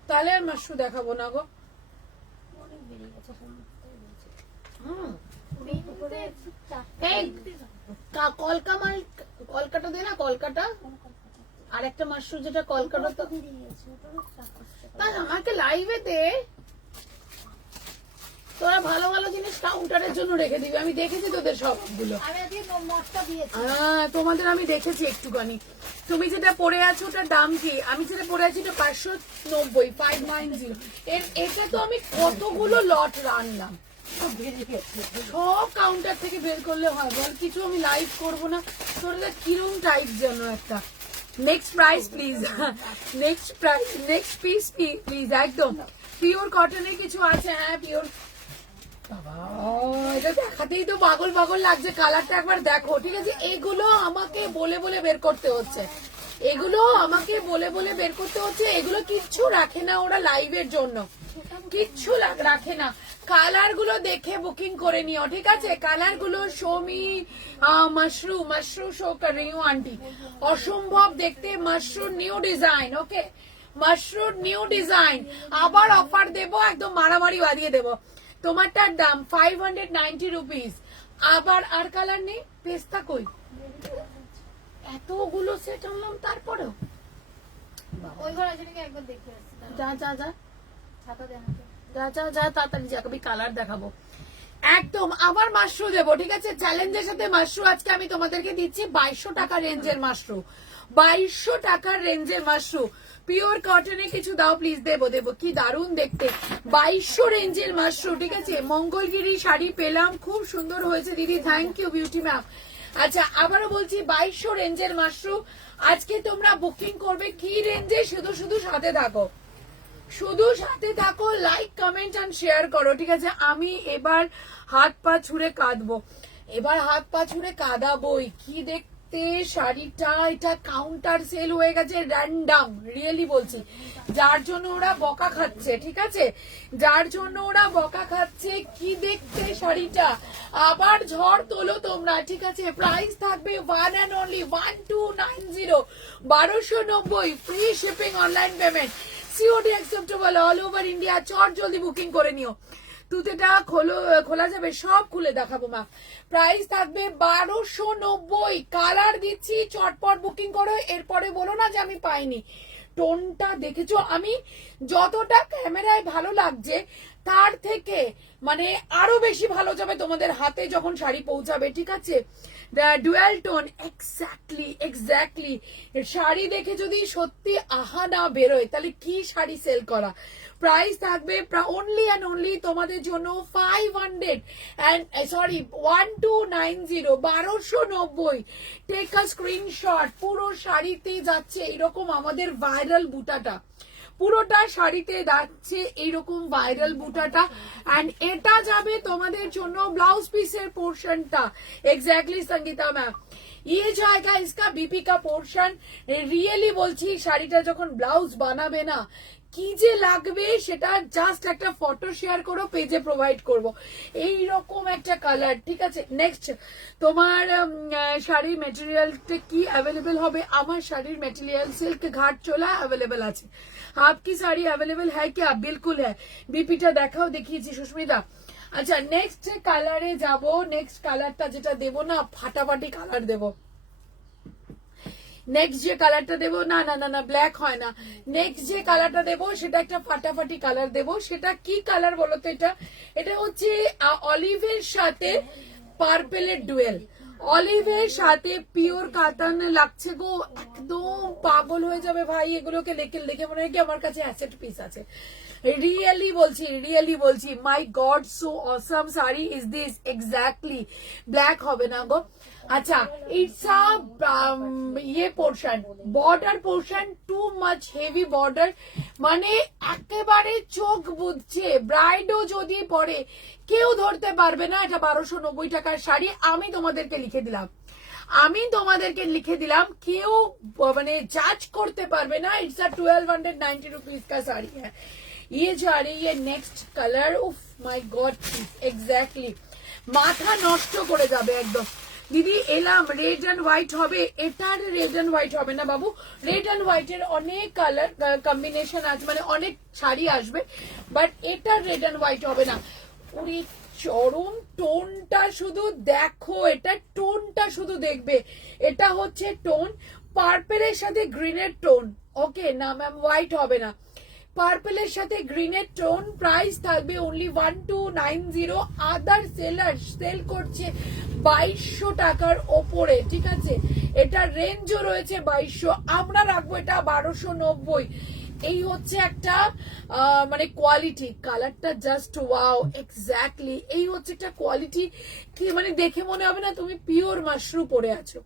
তাহলে আর মাশরু দেখাবো না গো। অনেক বেরিয়ে গেছে হুম। মেনুতে এই কলকা মাল, কলকাটা দে না, কলকাটা। আর একটা মাশরু যেটা কলকাটা, তো বেরিয়ে গেছে ওটারও চাপ আসছে। না আমাকে লাইভে দে। তোরা ভালো ভালো জিনিস কাউন্টারের জন্য রেখে দিবি, আমি দেখেছি তোদের সবগুলো। আমি আজকে নোটটা দিয়েছি। তোমাদের আমি দেখেছি একটুখানি। তুমি যেটা পরে আছো ওটার দাম কি? আমি যেটা পরে আছি এটা 590 590। এটা তো আমি কতগুলো লট রাখলাম, সব কাউন্টার থেকে বের করলে হয় বল? কিছু আমি লাইভ করবো না? তোরা কিরম টাইপ যেন একটা। Next price please, next price, next piece please. একদম পিওর কটনের কিছু আছে? হ্যাঁ পিওর। বাবা এটা দেখাতেই তো পাগল পাগল লাগছে। কালারটা একবার দেখো, ঠিক আছে? এগুলো আমাকে বলে বলে বের করতে হচ্ছে, এগুলো আমাকে বলে বলে বের করতে হচ্ছে। এগুলো কিচ্ছু রাখে না ওরা লাইভের জন্য, কিচ্ছু রাখে না। কালার গুলো দেখে বুকিং করে নিও, ঠিক আছে? কালার গুলো শোমি মাশরু শো কর রही हूं आंटी। অসম্ভব দেখতে মাশরু নিউ ডিজাইন। ওকে মাশরু নিউ ডিজাইন। আবার অফার দেবো, একদম মারামারি বাঁধিয়ে দেবো। তোমারটার দাম 590 রুপিস। আবার আর কালার নেই? পেস্তা কই? এতগুলো সেট আনলাম তারপরেও। ওই ঘর আছে নাকি একবার দেখে আসছি। যা যা যা ছাতা দেখাতে। যা যা যা তাড়াতাড়ি যা, কবি কালার দেখাবো। একদম আবার মাশরু দেবো, ঠিক আছে? চ্যালেঞ্জের সাথে মাশরু আজকে আমি তোমাদেরকে দিচ্ছি 2200 টাকা রেঞ্জের মাশরু। 2200 টাকার রেঞ্জের মাশরু। পিওর কটনে কিছু দাও প্লিজ। দেবো দেবো, কি দারুণ দেখতে। 2200 রেঞ্জের মাশরু, ঠিক আছে? মঙ্গলগিরি শাড়ি পেলাম, খুব সুন্দর হয়েছে দিদি, থ্যাংক ইউ বিউটি ম্যাম। আচ্ছা আবারও বলছি 2200 রেঞ্জের মাশরু। আজকে তোমরা বুকিং করবে কি রেঞ্জে? শুধু শুধু সাথে থাকো, শুধু সাথে থাকো, লাইক কমেন্ট এন্ড শেয়ার করো, ঠিক আছে? আমি এবার হাত পা ছুঁড়ে কাঁদবো, এবার হাত পা ছুঁড়ে কাঁদাবোই। কি দেখতে শাড়িটা, এটা কাউন্টার সেল হয়ে গেছে র্যান্ডাম, রিয়েলি বলছি। যার জন্য ওরা বকা খাচ্ছে, ঠিক আছে? যার জন্য ওরা বকা খাচ্ছে। কি দেখতে শাড়িটা, আবার ঝড় তোলো তোমরা, ঠিক আছে? প্রাইস থাকবে 1 and only 1290, 1290, free shipping, online payment, COD acceptable all over India. চট জলদি বুকিং করে নিও। তুতেটা খোলা যাবে, সব খুলে দেখাবো মা। প্রাইস থাকবে 1290। কালার দিচ্ছি, চটপট বুকিং করো। এরপরে বলো না যে আমি পাইনি। টোনটা দেখেছো? আমি যতটা ক্যামেরায় ভালো লাগছে তার থেকে মানে আরো বেশি ভালো যাবে তোমাদের হাতে যখন শাড়ি পৌঁছাবে, ঠিক আছে? Dual tone, exactly. শাড়ি দেখে যদি সত্যি আহা না বেরোয় তাহলে কি শাড়ি সেল করা। প্রাইস থাকবে অনলি অ্যান্ড অনলি তোমাদের জন্য 500 and sorry 1290, 1290। Take a screenshot. পুরো শাড়িতে যাচ্ছে এরকম আমাদের ভাইরাল বুটাটা, পুরোটা শাড়িতে যাচ্ছে এইরকম ভাইরাল বুটাটা। এন্ড এটা যাবে তোমাদের জন্য ব্লাউজ পিসের পোর্শনটা। এক্স্যাক্টলি সঙ্গীতা ম্যাম, ये जाएगा इसका बीपी का पोर्शन। রিয়েলি বলছি, শাড়িটা যখন ব্লাউজ বানাবে না কি যে লাগবে সেটা জাস্ট একটা ফটো শেয়ার করো, পেজে প্রোভাইড করব। এইরকম একটা কালার, ঠিক আছে? নেক্সট তোমার শাড়ির মেটেরিয়ালটা কি অ্যাভেলেবেল হবে? আমার শাড়ির মেটেরিয়াল সিল্ক ঘাট চোলা অ্যাভেলেবেল আছে। आपकी साड़ी अवेलेबल है क्या? बिल्कुल है। बीपीটা দেখাও, দেখিয়েছি সুস্মিতা। আচ্ছা নেক্সট কালারে যাব, নেক্সট কালারটা যেটা দেবো না ফাটাফাটি কালার দেবো। নেক্সট যে কালারটা দেবো না না না না ব্ল্যাক হয় না, নেক্সট যে কালারটা দেবো সেটা একটা ফাটাফাটি কালার দেবো। সেটা কি কালার বলো তো? এটা হচ্ছে অলিভের সাথে পার্পেলের ডুয়েল। অলিভের সাথে পিওর কাতান লাগছে গো, একদম পাগল হয়ে যাবে ভাই। এগুলোকে দেখে মনে হয় কি আমার কাছে অ্যাসেট পিস আছে। রিয়েলি বলছি my God so awesome sari is this. Exactly black হবে না গো। আচ্ছা ইটস আ ইয়ে portion, border portion, too much heavy border, মানে একেবারে চোখ বুঝছে। ব্রাইডও যদি পরে কেউ ধরতে পারবে না এটা 1290 টাকার শাড়ি। আমি তোমাদেরকে লিখে দিলাম, কেউ মানে জাজ করতে পারবে না। ইটস আ 1290 रुपीज का साड़ी है। ये जो आ रही है नेक्स्ट कलर, उफ माय गॉड एग्जैक्टली মাথা নষ্ট করে যাবে একদম। দিদি এলাম, রেড অ্যান্ড হোয়াইট হবে। এটার রেড অ্যান্ড হোয়াইট হবে না বাবু, রেড অ্যান্ড হোয়াইট এর অনেক কালার কম্বিনেশন আছে, মানে অনেক শাড়ি আসবে, বাট এটার রেড অ্যান্ড হোয়াইট হবে না। ওরে চরম টোনটা শুধু দেখো, এটা টোনটা শুধু দেখবে। এটা হচ্ছে টোন পার্পেলের সাথে গ্রিনের টোন। ওকে না ম্যাম হোয়াইট হবে না, পার্পেলের সাথে গ্রিনের টোন। প্রাইস থাকবে অনলি 1290। আদার সেলার সেল করছে 2200 টাকার ওপরে, ঠিক আছে। এটা রেঞ্জও রয়েছে 2200, আমরা রাখবো এটা 1290। এই হচ্ছে একটা মানে কোয়ালিটি, কালারটা জাস্ট ওয়াও এক্স্যাক্টলি। এই হচ্ছে একটা কোয়ালিটি কি মানে দেখে মনে হবে না তুমি পিওর মাশরুম পরে আছো,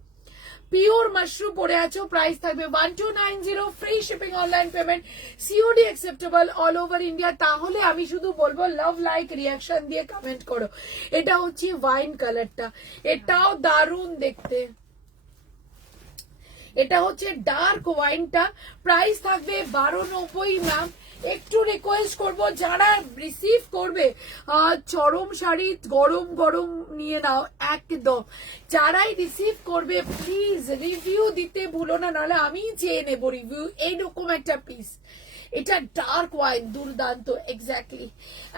পিওর মাশরুম পরে আছো। প্রাইস থাকবে 1290, free shipping, online payment, COD acceptable all over India. তাহলে আমি শুধু বলবো লাভ লাইক রিয়াকশন দিয়ে কমেন্ট করো। এটা হচ্ছে ওয়াইন কালারটা, এটাও দারুণ দেখতে। এটা হচ্ছে ডার্ক ওয়াইনটা, প্রাইস থাকবে 1290 ম্যাম। একটু রিকোয়েস্ট করব যারা রিসিভ করবে চরম শাড়ি গরম গরম নিয়ে নাও একদম। যারাই রিসিভ করবে প্লিজ রিভিউ দিতে ভুলো না, নাহলে আমি চেয়ে নেবো রিভিউ। এইরকম একটা পিস, এটা ডার্ক ওয়াইন দুর্দান্ত এক্স্যাক্টলি।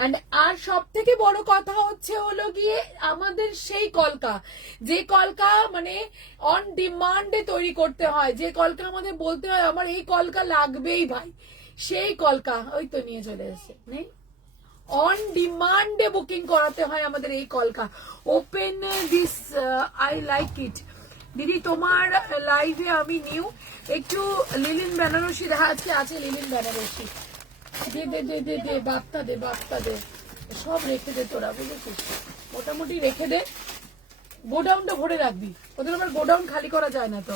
এন্ড আর সব থেকে বড় কথা হচ্ছে হলো গিয়ে আমাদের সেই কলকা, যে কলকা মানে অন ডিমান্ডে তৈরি করতে হয়, যে কলকা আমাদের বলতে হয় আমার এই কলকা লাগবেই ভাই, সেই কলকা ওই তো নিয়ে চলে এসেছে, নেই অন ডিমান্ডে বুকিং করাতে হয় আমাদের এই কলকা। Open this, I like it. দিদি তোমার লাইভে আমি নিউ, একটু লিলিন বেনারসি দেখা যাচ্ছে, আছে লিলিন বেনারসি। দে দে দে দে দে বাপ্তা দে সব রেখে দে তোরা, বুঝেছিস? মোটামুটি রেখে দে, গোডাউনটা ভরে রাখবি, ওদের আবার গোডাউন খালি করা যায় না তো।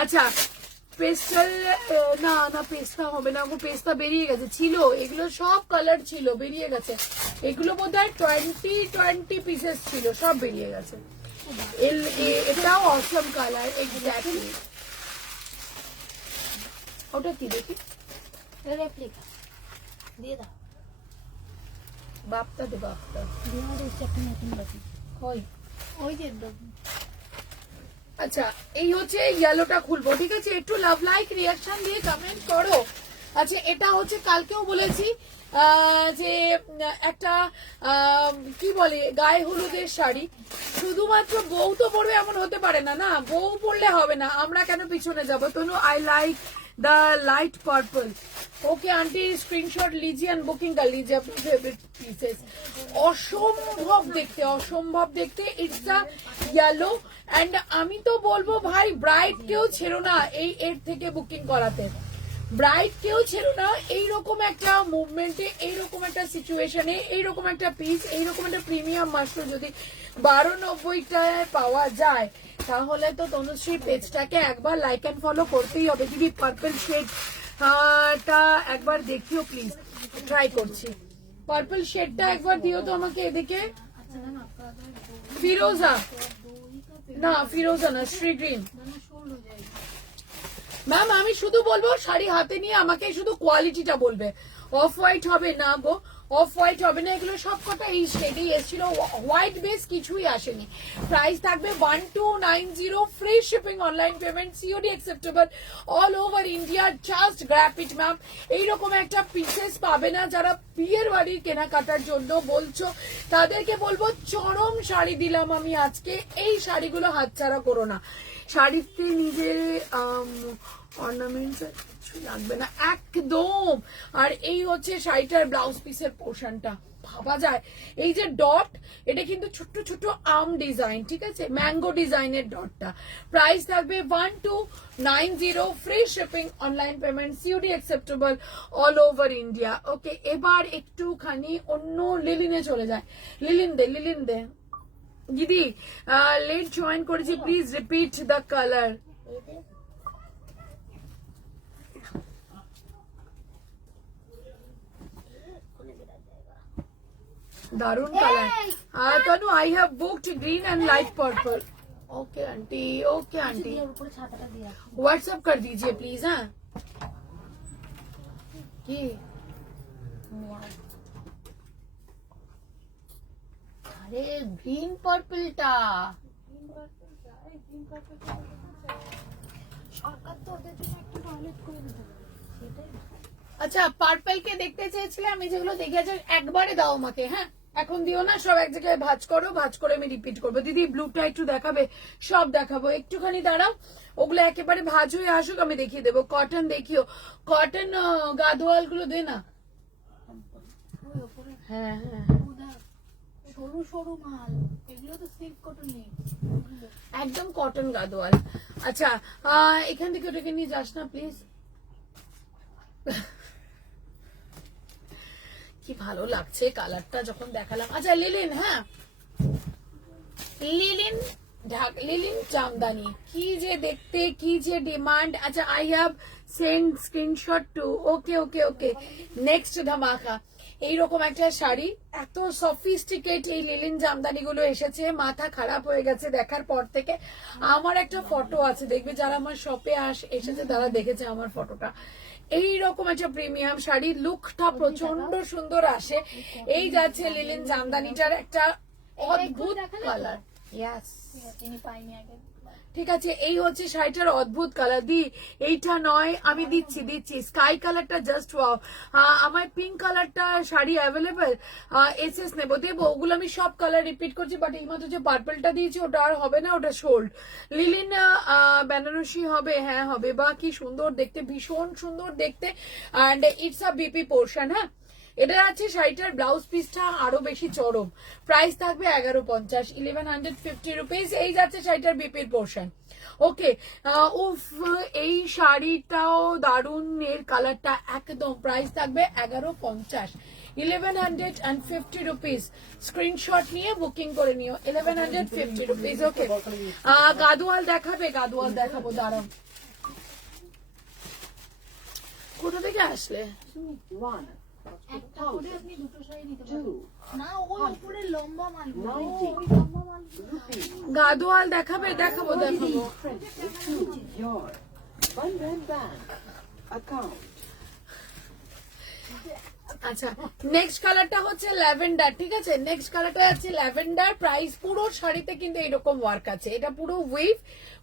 আচ্ছা পেস্টাল, না না পেস্তা হবে না, ও পেস্তা বেরিয়ে গেছে, ছিল এগুলো সব কালার ছিল বেরিয়ে গেছে, এগুলো বোধহয় 20 পিসেস ছিল, সব বেরিয়ে গেছে। এটাও অসম কালার এক্স্যাক্টলি। ওটা কি দেখি, রেপ্লিকা দিয়ে দাও, বাপ্তা দে বাপ্তা দিয়ে দিচ্ছি একটা নতুন বাকি ওই ওই যে আচ্ছা এই হচ্ছে ইয়েলোটা খুলবো, ঠিক আছে? একটু লাভ লাইক রিয়াকশন দিয়ে কমেন্ট করো। আচ্ছা এটা হচ্ছে কালকেও বলেছি যে একটা কি বলে গায়ে হলুদের শাড়ি, শুধুমাত্র বউ তো পরবে এমন হতে পারে না, না বউ পরলে হবে না, আমরা কেন পিছনে যাবো? Tanu I like the light purple. Okay aunty screenshot लीजिए एंड बुकिंग कर लीजिए अपने फेवरेट पीसेस। অসম্ভব দেখতে ইটস আ ইয়েলো। এন্ড আমি তো বলবো ভাই ব্রাইড কেউ ছেড়ো না এই এর থেকে বুকিং করাতে, ব্রাইড কেউ ছেড়ো না। এইরকম একটা মুভমেন্টে, এইরকম একটা সিচুয়েশনে, এইরকম একটা পিস, এইরকম একটা প্রিমিয়াম মাশরুম যদি 1290টায় পাওয়া যায়, তাহলে তো তনুশ্রী পেজটাকে একবার লাইক এন্ড ফলো করতেই হবে। দিদি পার্পল শেড টা একবার দেখিও প্লিজ, ট্রাই করছি। পার্পল শেডটা একবার দিও তো আমাকে এদিকে। ফিরোজা না, ফিরোজা না, শ্রী গ্রিন। ম্যাম আমি শুধু বলবো শাড়ি হাতে নিয়ে আমাকে শুধু কোয়ালিটিটা বলবে। অফ হোয়াইট হবে না গো, অফ হোয়াইট হবে না, এগুলো সব কটা এই শেডেই এসেছিল, হোয়াইট বেস কিছুই আসেনি। প্রাইস থাকবে 1290, free shipping, online payment, COD acceptable all over India. Just grab ইট ম্যাম। এইরকম একটা পিসেস পাবে না। যারা বিয়ের বাড়ির কেনাকাটার জন্য বলছো তাদেরকে বলবো চরম শাড়ি দিলাম আমি আজকে, এই শাড়িগুলো হাতছাড়া করো না। শাড়িতে নিজের অর্নামেন্টস কিছু লাগবে না একদম। আর এই হচ্ছে শাড়িটার ব্লাউজ পিসের পোর্শনটা, ভাবা যায় এই যে ডট, এটা কিন্তু ছোট্ট ছোট্ট আর্ম ডিজাইন, ঠিক আছে, ম্যাঙ্গো ডিজাইনের ডটটা। প্রাইস থাকবে 1290, free shipping, online payment, COD acceptable all over India. Okay, এবার একটুখানি অন্য লিলিনে চলে যায়। লিলিন দে দিদি, লেট জয়েন করেছি, প্লিজ রিপিট দ্য কালার। दारुण colour. Tanu I have booked green and light purple. Okay aunty, okay aunty, WhatsApp कर दीजिए प्लीज। हाँ কি আরে গ্রিন পার্পলটা সরকার তো ওদের জন্য একটু টয়লেট করে দিতে পারে, সেটাই। আচ্ছা, পার্পল কে দেখতে চেয়েছিলে, আমি যেগুলো দেখেছি একবারে দাও আমাকে। হ্যাঁ, এখন দিও না, সব এক জায়গায় ভাঁজ করো, ভাঁজ করে আমি রিপিট করবো। দিদি ব্লুটা একটু দেখাবে? সব দেখাবো, একটুখানি দাঁড়াও, ওগুলো একেবারে ভাঁজ হয়ে আসুক, আমি দেখিয়ে দেবো। কটন দেখিও, কটন গাদোয়াল গুলো দে না। হ্যাঁ হ্যাঁ, সরু সরু মাল, এগুলো তো সিল্ক কটন নেই, একদম কটন গাদোয়াল। আচ্ছা, এখান থেকে ওটাকে নিয়ে যাস না প্লিজ। কি ভালো লাগছে কালারটা যখন দেখালাম। আচ্ছা লিলিন, হ্যাঁ লিলিন লিলিন জামদানি, কি যে দেখতে, কি যে ডিমান্ড। আচ্ছা, I have send screenshot to. Okay okay okay, next ধামাকা। এইরকম একটা শাড়ি, এত সফিস্টিকেট এই লিলিন জামদানি গুলো এসেছে, মাথা খারাপ হয়ে গেছে দেখার পর থেকে। আমার একটা ফটো আছে, দেখবে যারা আমার শপে এসেছে তারা দেখেছে আমার ফটোটা। এইরকম একটা প্রিমিয়াম শাড়ি, লুকটা প্রচন্ড সুন্দর আসে। এই যাচ্ছে লিলিন জামদানিটার একটা অদ্ভুত কালার। ইয়েস, তিনি পাইনি আগে। ঠিক আছে, এই হচ্ছে শাড়িটার অদ্ভুত কালার। দি এইটা নয়, আমি দিচ্ছি স্কাই কালারটা জাস্ট ওয়াও। আমার পিঙ্ক কালারটা শাড়ি অ্যাভেলেবেল, এসএস নেবো, দেবো। ওগুলো আমি সব কালার রিপিট করছি, বাট এইমাত্র যে পার্পলটা দিয়েছি ওটা আর হবে না, ওটা সোল্ড। লিলিন বেনারসি হবে? হ্যাঁ হবে। বা কি সুন্দর দেখতে, ভীষণ সুন্দর দেখতে। And it's a BP portion. হ্যাঁ, এটা আছে শাড়িটার ব্লাউজ পিসটা আরো বেশি চরম। প্রাইস থাকবে 1150, 1150 রুপিস। এই যাচ্ছে শাড়িটার বিপির পোর্শন। ওকে, উফ, এই শাড়িটাও দারুন, এর কালারটা একদম। প্রাইস থাকবে 1150, 1150 রুপিস। স্ক্রিনশট নিয়ে বুকিং করে নিও, 1150 রুপিস। ওকে, গাদোয়াল দেখাবে? গাদোয়াল দেখাবো, দাঁড়াও। কোথা থেকে আসলে? একটা করে আপনি দুটো শাড়ি নিতে পারেন না, ওই উপরে লম্বা মাল, ওই লম্বা মাল। গাদোয়াল দেখাবে? দেখাবো। আচ্ছা, নেক্সট কালারটা হচ্ছে ল্যাভেন্ডার, ঠিক আছে, নেক্সট কালারটা হচ্ছে ল্যাভেন্ডার। প্রাইস পুরো শাড়িতে কিন্তু এরকম ওয়ার্ক আছে, এটা পুরো ওয়েভ,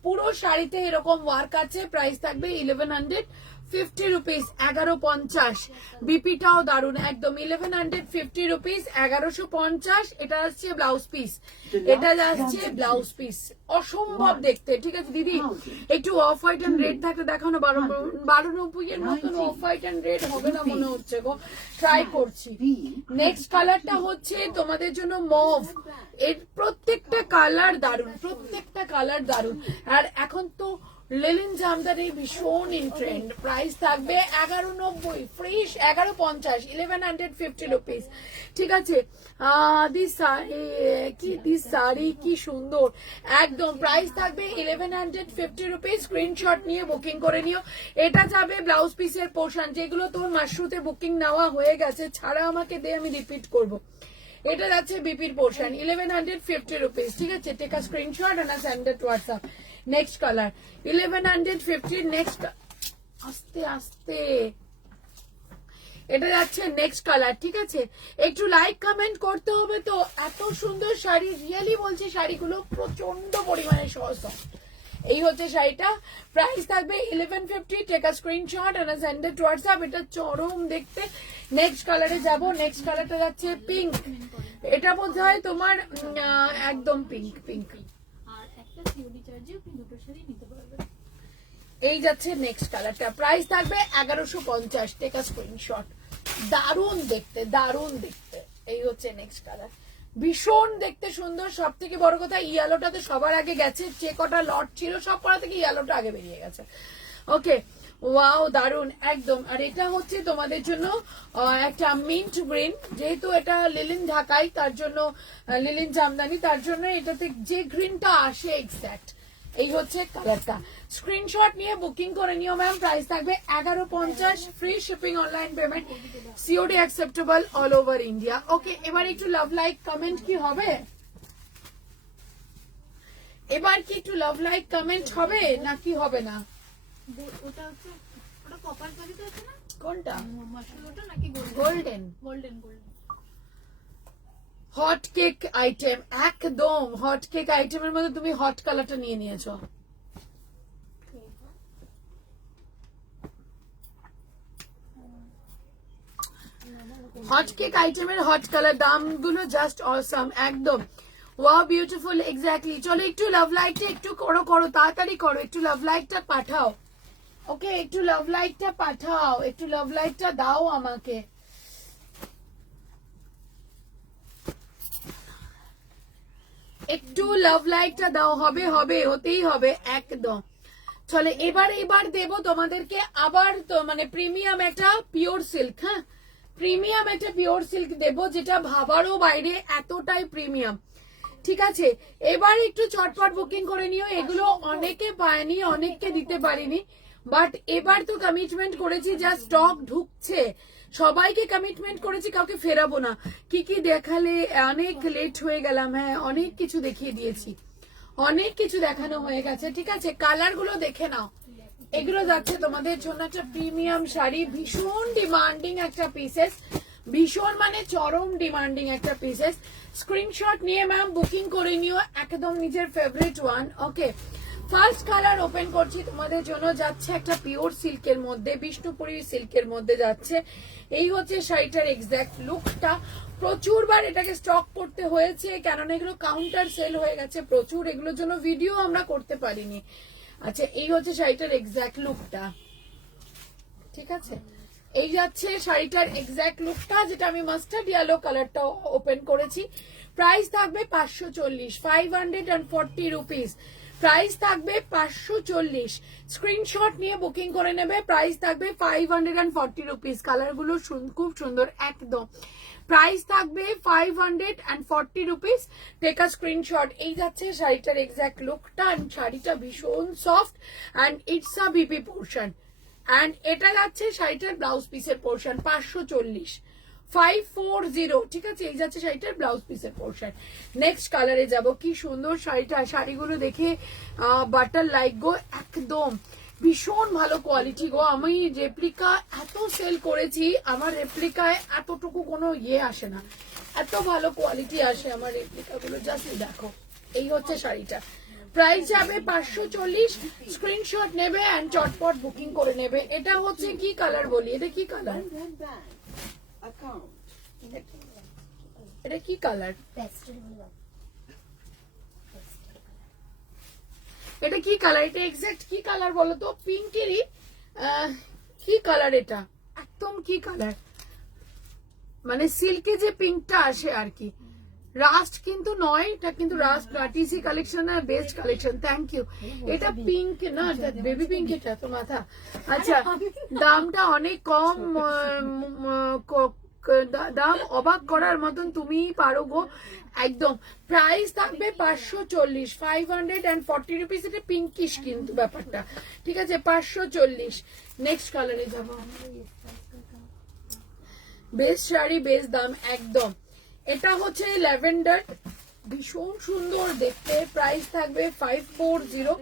পুরো শাড়িতে এরকম ওয়ার্ক আছে। প্রাইস থাকবে 1150 রুপিস, 1150। বিপিটাও দারুন একদম, 1150 রুপিস, 1150। এটা আসছে ব্লাউজ পিস, এটা যাচ্ছে ব্লাউজ পিস, অসম্ভব দেখতে। ঠিক আছে দিদি, একটু অফ হোয়াইট এন্ড রেড থাকতে দেখানো। 1290 এর মতন অফ হোয়াইট এন্ড রেড হবে না মনে হচ্ছে গো, ট্রাই করছি। নেক্সট কালারটা হচ্ছে তোমাদের জন্য মভ। এর প্রত্যেকটা কালার দারুন, প্রত্যেকটা কালার দারুন। আর এখন তো লিলিন জামদানি ভীষণ ইন ট্রেন্ড। প্রাইস থাকবে 1190, ফ্রেশ 1150, 1150 রুপিস। ঠিক আছে, দিস শাড়ি কি সুন্দর একদম। প্রাইস থাকবে 1150 রুপিস। স্ক্রিনশট নিয়ে বুকিং করে নিও। এটা যাবে ব্লাউজ পিসের পোর্শন, যেগুলো তোর মাশরুতে বুকিং নেওয়া হয়ে গেছে, ছাড়া আমাকে দে, আমি রিপিট করব। এটা যাচ্ছে বিপির পোর্শন, 1150 রুপিস। ঠিক আছে, take a screenshot and send it to WhatsApp. Next colour 1150। Next, আস্তে আস্তে, এটা যাচ্ছে নেক্সট কালার, ঠিক আছে? একটু লাইক কমেন্ট করতে হবে তো। এত সুন্দর শাড়ি, রিয়েলি বলছি শাড়িগুলো প্রচন্ড পরিমাণে সহজ। এই হচ্ছে শাড়িটা, প্রাইস থাকবে 1150। Take a screenshot and send it to WhatsApp. এটা চরম দেখতে। নেক্সট কালারে যাব। নেক্সট কালারটা যাচ্ছে পিঙ্ক। এটা বোধ হয় তোমার একদম পিঙ্ক পিঙ্ক। আর একটা সিওডি চার্জে আপনি দুটো শাড়ি নিতে পারবেন। এই যাচ্ছে নেক্সট কালারটা, প্রাইস থাকবে 1150। Take a screenshot. দারুণ দেখতে, দারুণ দেখতে। এই হচ্ছে নেক্সট কালার, ভীষণ দেখতে সুন্দর। সব থেকে বড় কথা ইয়েলোটা তো সবার আগে গেছে, যে কটা লট ছিল সব কটা থেকে ইয়েলোটা আগে বেরিয়ে গেছে। ওকে, ওয়াও দারুণ একদম। আর এটা হচ্ছে তোমাদের জন্য একটা মিন্ট গ্রিন, যেহেতু এটা লিলিন ঢাকাই, তার জন্য লিলিন জামদানি, তার জন্য এটাতে যে গ্রিনটা আসে এক্স্যাক্ট এই হচ্ছে কালারটা। স্ক্রিনশট নিয়ে বুকিং করে নিও ম্যাম। প্রাইস থাকবে 1150, free shipping, online payment, COD acceptable all over India. Okay, এবার একটু লাভ লাইক কমেন্ট কি হবে? এবার কি একটু লাভ লাইক কমেন্ট হবে নাকি হবে না? ওটা হচ্ছে ওটা কপার কালিতে আছে না? কোনটা? মাশরুম ওটা নাকি golden? Golden. Hot cake item, একদম হট কেক আইটেমের মধ্যে তুমি হট কালারটা নিয়ে নিয়েছো। হট কেক আইটেমের হট কালার, দামগুলো জাস্ট অসাম একদম। Wow beautiful, exactly. চলো একটু লাভ লাইকটা একটু করো তাড়াতাড়ি করো, একটু লাভ লাইকটা পাঠাও। ওকে, একটু লাভ লাইকটা পাঠাও, একটু লাভ লাইকটা দাও আমাকে। একটু লাভ লাইকটা দাও, হবে হতেই হবে একদম। চলে এবার দেবো তোমাদেরকে আবার তো মানে প্রিমিয়াম একটা পিওর সিল্ক। হ্যাঁ, প্রিমিয়াম একটা পিওর সিল্ক দেবো, যেটা ভাবারও বাইরে এতটাই প্রিমিয়াম, ঠিক আছে? এবার একটু চটপট বুকিং করে নিও। এগুলো অনেকে পায়নি, অনেককে দিতে পারিনি, বাট এবার তো কমিটমেন্ট করেছি, যা স্টক ঢুকছে সবাইকে কমিটমেন্ট করেছি, কাউকে ফেরাবো না। কি কি দেখালে, অনেক লেট হয়ে গেলাম। হ্যাঁ, অনেক কিছু দেখিয়ে দিয়েছি, অনেক কিছু দেখানো হয়ে গেছে, ঠিক আছে? কালার গুলো দেখে নাও। এগুলো যাচ্ছে তোমাদের জন্য একটা প্রিমিয়াম শাড়ি, ভীষণ ডিমান্ডিং একটা পিসেস, ভীষণ মানে চরম ডিমান্ডিং একটা পিসেস। স্ক্রিনশট নিয়ে ম্যাম বুকিং করে নিও, একদম নিজের ফেভারিট ওয়ান। ওকে, ফার্স্ট কালার ওপেন করছি তোমাদের জন্য, যাচ্ছে একটা পিওর সিল্কের মধ্যে, বিষ্ণুপুরি সিল্কের মধ্যে যাচ্ছে। এই হচ্ছে শাড়িটার এক্স্যাক্ট লুকটা। প্রচুরবার এটাকে স্টক করতে হয়েছে, কেননা এগুলো কাউন্টার সেল হয়ে গেছে প্রচুর, এগুলোর জন্য ভিডিও আমরা করতে পারিনি। আচ্ছা, এই হচ্ছে শাড়িটার এক্স্যাক্ট লুকটা, ঠিক আছে? এই যাচ্ছে শাড়িটার এক্স্যাক্ট লুকটা, যেটা আমি মাস্টার্ড ইয়েলো কালারটা ওপেন করেছি। প্রাইস থাকবে 540, 540 রুপিস। প্রাইস থাকবে 540। স্ক্রিনশট নিয়ে বুকিং করে নেবে। প্রাইস থাকবে 540 রুপিস। কালারগুলো খুব সুন্দর একদম। প্রাইস থাকবে 540 রুপিস। Take a screenshot. এই যাচ্ছে শাড়িটার এক্স্যাক্ট লুকটা, শাড়িটা ভীষণ soft and it's a BP portion. And এটা যাচ্ছে শাড়িটার ব্লাউজ পিসের পোর্শন, 540, 540, ঠিক আছে? এই যাচ্ছে শাড়িটার ব্লাউজ পিসের পোর্শন। নেক্সট কালারে যাব। কি সুন্দর শাড়িটা, শাড়িগুলো দেখে বাটার লাইক গো, একদম ভীষণ ভালো কোয়ালিটি গো। আমি রেপ্লিকা এত সেল করেছি, আমার রেপ্লিকায় এতটুকু কোনো আসে না, এত ভালো কোয়ালিটি আসে আমার রেপ্লিকাগুলো। জাস্ট দেখো, এই হচ্ছে শাড়িটা। প্রাইস যাবে 540। স্ক্রিনশট নেবে এন্ড চটপট বুকিং করে নেবে। এটা হচ্ছে কি কালার বলি, এটা কি কালার, এটা কি কালার, এটা কি কালার, এটা এক্সাক্ট কি কালার বলো তো? পিঙ্কেরই কি কালার এটা, একদম কি কালার, মানে সিল্কে যে পিঙ্কটা আসে আর কি। রাস্ট কিন্তু নয়, এটা কিন্তু রাস্ট না, টিসি কালেকশন আর বেস্ট কালেকশন। Thank you. এটা পিঙ্ক না, বেবি পিঙ্ক, এটা তো মাথা। আচ্ছা, দামটা অনেক কম, দাম অবাক করার মতন, তুমি পারো গো একদম। প্রাইস থাকবে 540, 540 রুপিস। এটা পিঙ্কিশ কিন্তু ব্যাপারটা, ঠিক আছে? 540। নেক্সট কালারে যাবো। বেস্ট শাড়ি, বেস্ট দাম একদম। এটা হচ্ছে ল্যাভেন্ডার, ভীষণ সুন্দর দেখতে। প্রাইস থাকবে 540,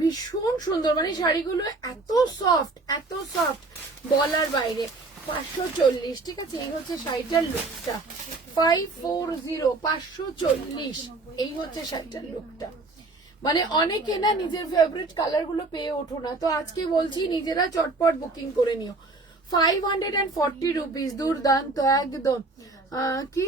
ভীষণ সুন্দর, মানে শাড়িগুলো এত সফট, এত সফট বলার বাইরে। 540, ঠিক আছে। এই হচ্ছে শাড়িটার লুকটা 540, 540, এই হচ্ছে শাড়িটার লুকটা। মানে অনেকে না নিজের ফেভারিট কালার গুলো পেয়ে ওঠো না, তো আজকে বলছি নিজেরা চটপট বুকিং করে নিও। 540 রুপিস, দুর্দান্ত একদম। কি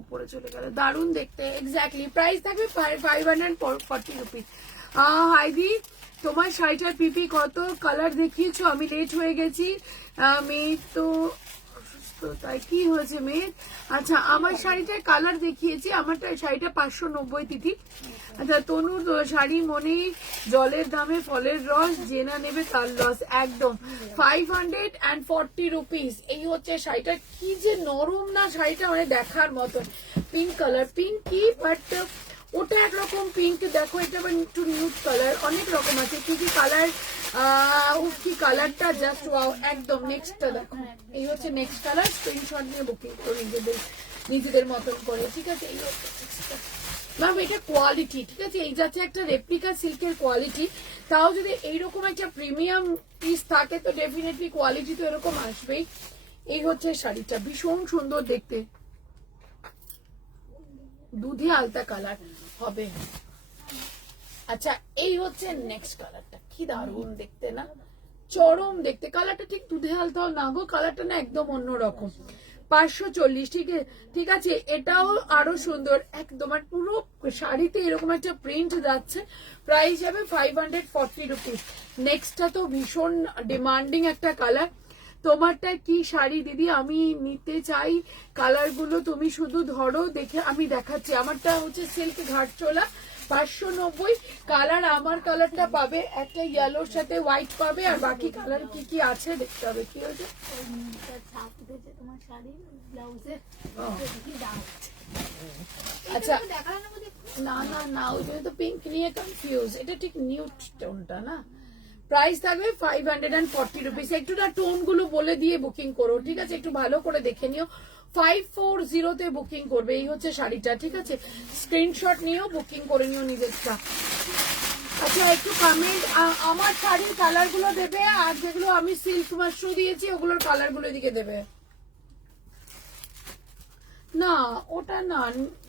উপরে চলে গেল, দারুণ দেখতে। এক্স্যাক্টলি প্রাইস থাকবে 540 রুপিস। হাইদি, তোমার শাড়িটার পিপি কত? কালার দেখিয়েছো, আমি লেট হয়ে গেছি। মেয়ে তো অসুস্থ, তাই কি হয়েছে মেয়ে? আচ্ছা, আমার শাড়িটার কালার দেখিয়েছি, আমারটা শাড়িটা 590 তিথি। আচ্ছা, তনুর শাড়ি মনে জলের দামে ফলের রস, জেনা নেবে তার লস। একদম 540 রুপিস। এই হচ্ছে শাড়িটা, কি যে নরম না শাড়িটা, মানে দেখার মতন। পিঙ্ক কালার, পিঙ্ক কি বাট ওটা একরকম পিঙ্ক, দেখো এটা একটু নিউড কালার, অনেক রকম আছে কি কি কালার। কি কালারটা জাস্ট ওয়াও একদম। নেক্সটটা দেখো, এই হচ্ছে নেক্সট কালার। স্ক্রিনশট নিয়ে বুকিং করো নিজেদের মতন করে, ঠিক আছে। এই হচ্ছে ম্যাম, এটা কোয়ালিটি, ঠিক আছে। এই যাচ্ছে একটা রেপ্লিকা সিল্কের কোয়ালিটি, তাও যদি এইরকম একটা প্রিমিয়াম পিস থাকে তো ডেফিনেটলি কোয়ালিটি তো এরকম আসবেই। এই হচ্ছে শাড়িটা, ভীষণ সুন্দর দেখতে, দুধে আলতা কালার হবে। আচ্ছা, এই হচ্ছে নেক্সট কালারটা, কি দারুণ দেখতে না, চরম দেখতে। কালারটা ঠিক দুধে আলতাও না গো, কালারটা না একদম অন্যরকম। 540, ঠিক আছে। এটাও আরো সুন্দর একদম, আর পুরো শাড়িতে এরকম একটা প্রিন্ট যাচ্ছে। প্রাইস যাবে 540 রুপিস। নেক্সটটা তো ভীষণ ডিমান্ডিং একটা কালার। তোমারটা কি শাড়ি দিদি? আমি নিতে চাই, কালার গুলো তুমি শুধু ধরো, দেখে আমি দেখাচ্ছি। আমারটা হচ্ছে সিল্ক ঘাটচোলা, 590 কালার। আমার কালারটা পাবে একটা ইয়েলোর সাথে হোয়াইট পাবে, আর বাকি কালার কি কি আছে দেখতে হবে। কি হয়েছে? আচ্ছা, না না না, ওই জন্য তো পিঙ্ক নিয়ে কনফিউজ। এটা ঠিক নিউড টোনটা না। প্রাইস থাকবে 540 রুপিস। একটু না টোন গুলো বলে দিয়ে বুকিং করো, ঠিক আছে। একটু ভালো করে দেখে নিও। 540 তে বুকিং করবে। এই হচ্ছে শাড়িটা, ঠিক আছে। স্ক্রিনশট নিও, বুকিং করে নিও নিজেরটা। আচ্ছা, একটু কমেন্ট, আমার শাড়ির কালার গুলো দেবে, আর যেগুলো আমি সিল্ক মাশরু দিয়েছি ওগুলোর কালার গুলো দিকে দেবে। না ওটা না,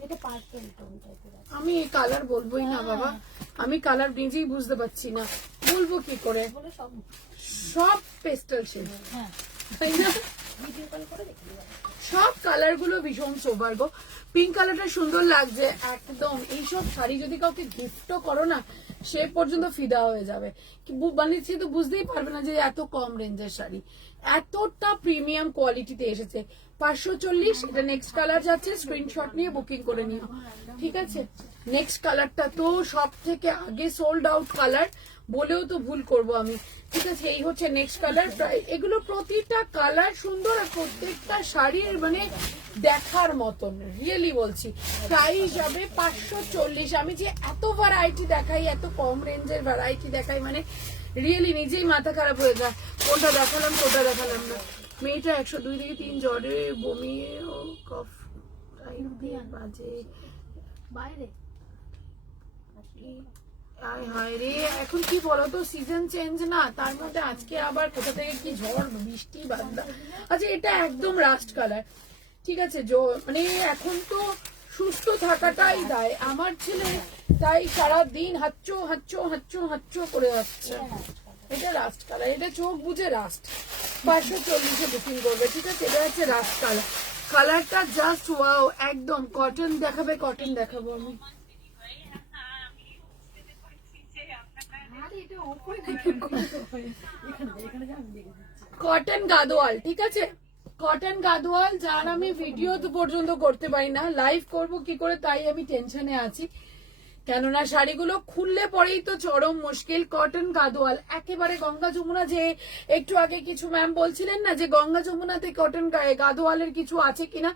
এটা পার্পল টোন টাইপের আছে। আমি এই কালার বলবোই না বাবা, আমি কালার নিজেই বুঝতে পারছি না, বলবো কি করে। বলে সব পেস্টাল শেড, হ্যাঁ, তাই না? ভিডিও কল করে দেখে নিও। সব কালার গুলো ভীষণ সোবার গো। পিঙ্ক কালারটা সুন্দর লাগছে একদম। এইসব শাড়ি যদি কাউকে গিফটও করো না, সে পর্যন্ত ফিদা হয়ে যাবে। মানে সে তো বুঝতেই পারবে না যে এত কম রেঞ্জের শাড়ি, এতটা প্রিমিয়াম কোয়ালিটিতে এসেছে। 540, এটা নেক্সট কালার যাচ্ছে। স্ক্রিনশট নিয়ে বুকিং করে নিও, ঠিক আছে। নেক্সট কালারটা তো সব থেকে আগে সোল্ড আউট কালার, বলেও তো ভুল করব আমি, ঠিক আছে। এই হচ্ছে নেক্সট কালার। এগুলো প্রতিটা কালার সুন্দর, আর প্রত্যেকটা শাড়ির মানে দেখার মতন, রিয়েলি বলছি। প্রাইস যাবে 540। আমি যে এত ভ্যারাইটি দেখাই, এত কম রেঞ্জের ভ্যারাইটি দেখাই, মানে রিয়েলি নিজেই মাথা খারাপ হয়ে যায়, কোনটা দেখালাম কোনটা দেখালাম না। মেয়েটা 102 থেকে 3 জ্বরে, বমি ও কফ টাইপ দিয়ে বাজে বাইরে হায় হায় রে। এখন কি বলতো, সিজন চেঞ্জ না, তার মধ্যে আজকে আবার কোথা থেকে কি ঝড় বৃষ্টি বাদলা। আচ্ছা, এটা একদম রাস্ট কালার, ঠিক আছে। মানে এখন তো সুস্থ থাকাটাই দায়। আমার ছেলে তাই সারাদিন হাচ্চো হাচ্চো হাচ্চো হাচ্চো করে যাচ্ছে। এটা রাস্ট কালার, এটা চোখ বুঝে রাস্ট। 540 বুকিং করবে, ঠিক আছে। এটা হচ্ছে রাস্ট কালার, কালারটা জাস্ট ওয়াও একদম। কটন দেখাবে? কটন দেখাবো আমি। কটন গাদোয়াল, ঠিক আছে। কটন গাদোয়াল, যার আমি ভিডিও তো পর্যন্ত করতে পারি না, লাইভ করব কি করে, তাই আমি টেনশনে আছি। কেননা শাড়িগুলো খুললে পরেই তো চরম মুশকিল। কটন গাদোয়াল একেবারে গঙ্গা যমুনা, যে একটু আগে কিছু ম্যাম বলছিলেন না যে গঙ্গা যমুনাতে কটন গাদোয়ালের কিছু আছে কিনা,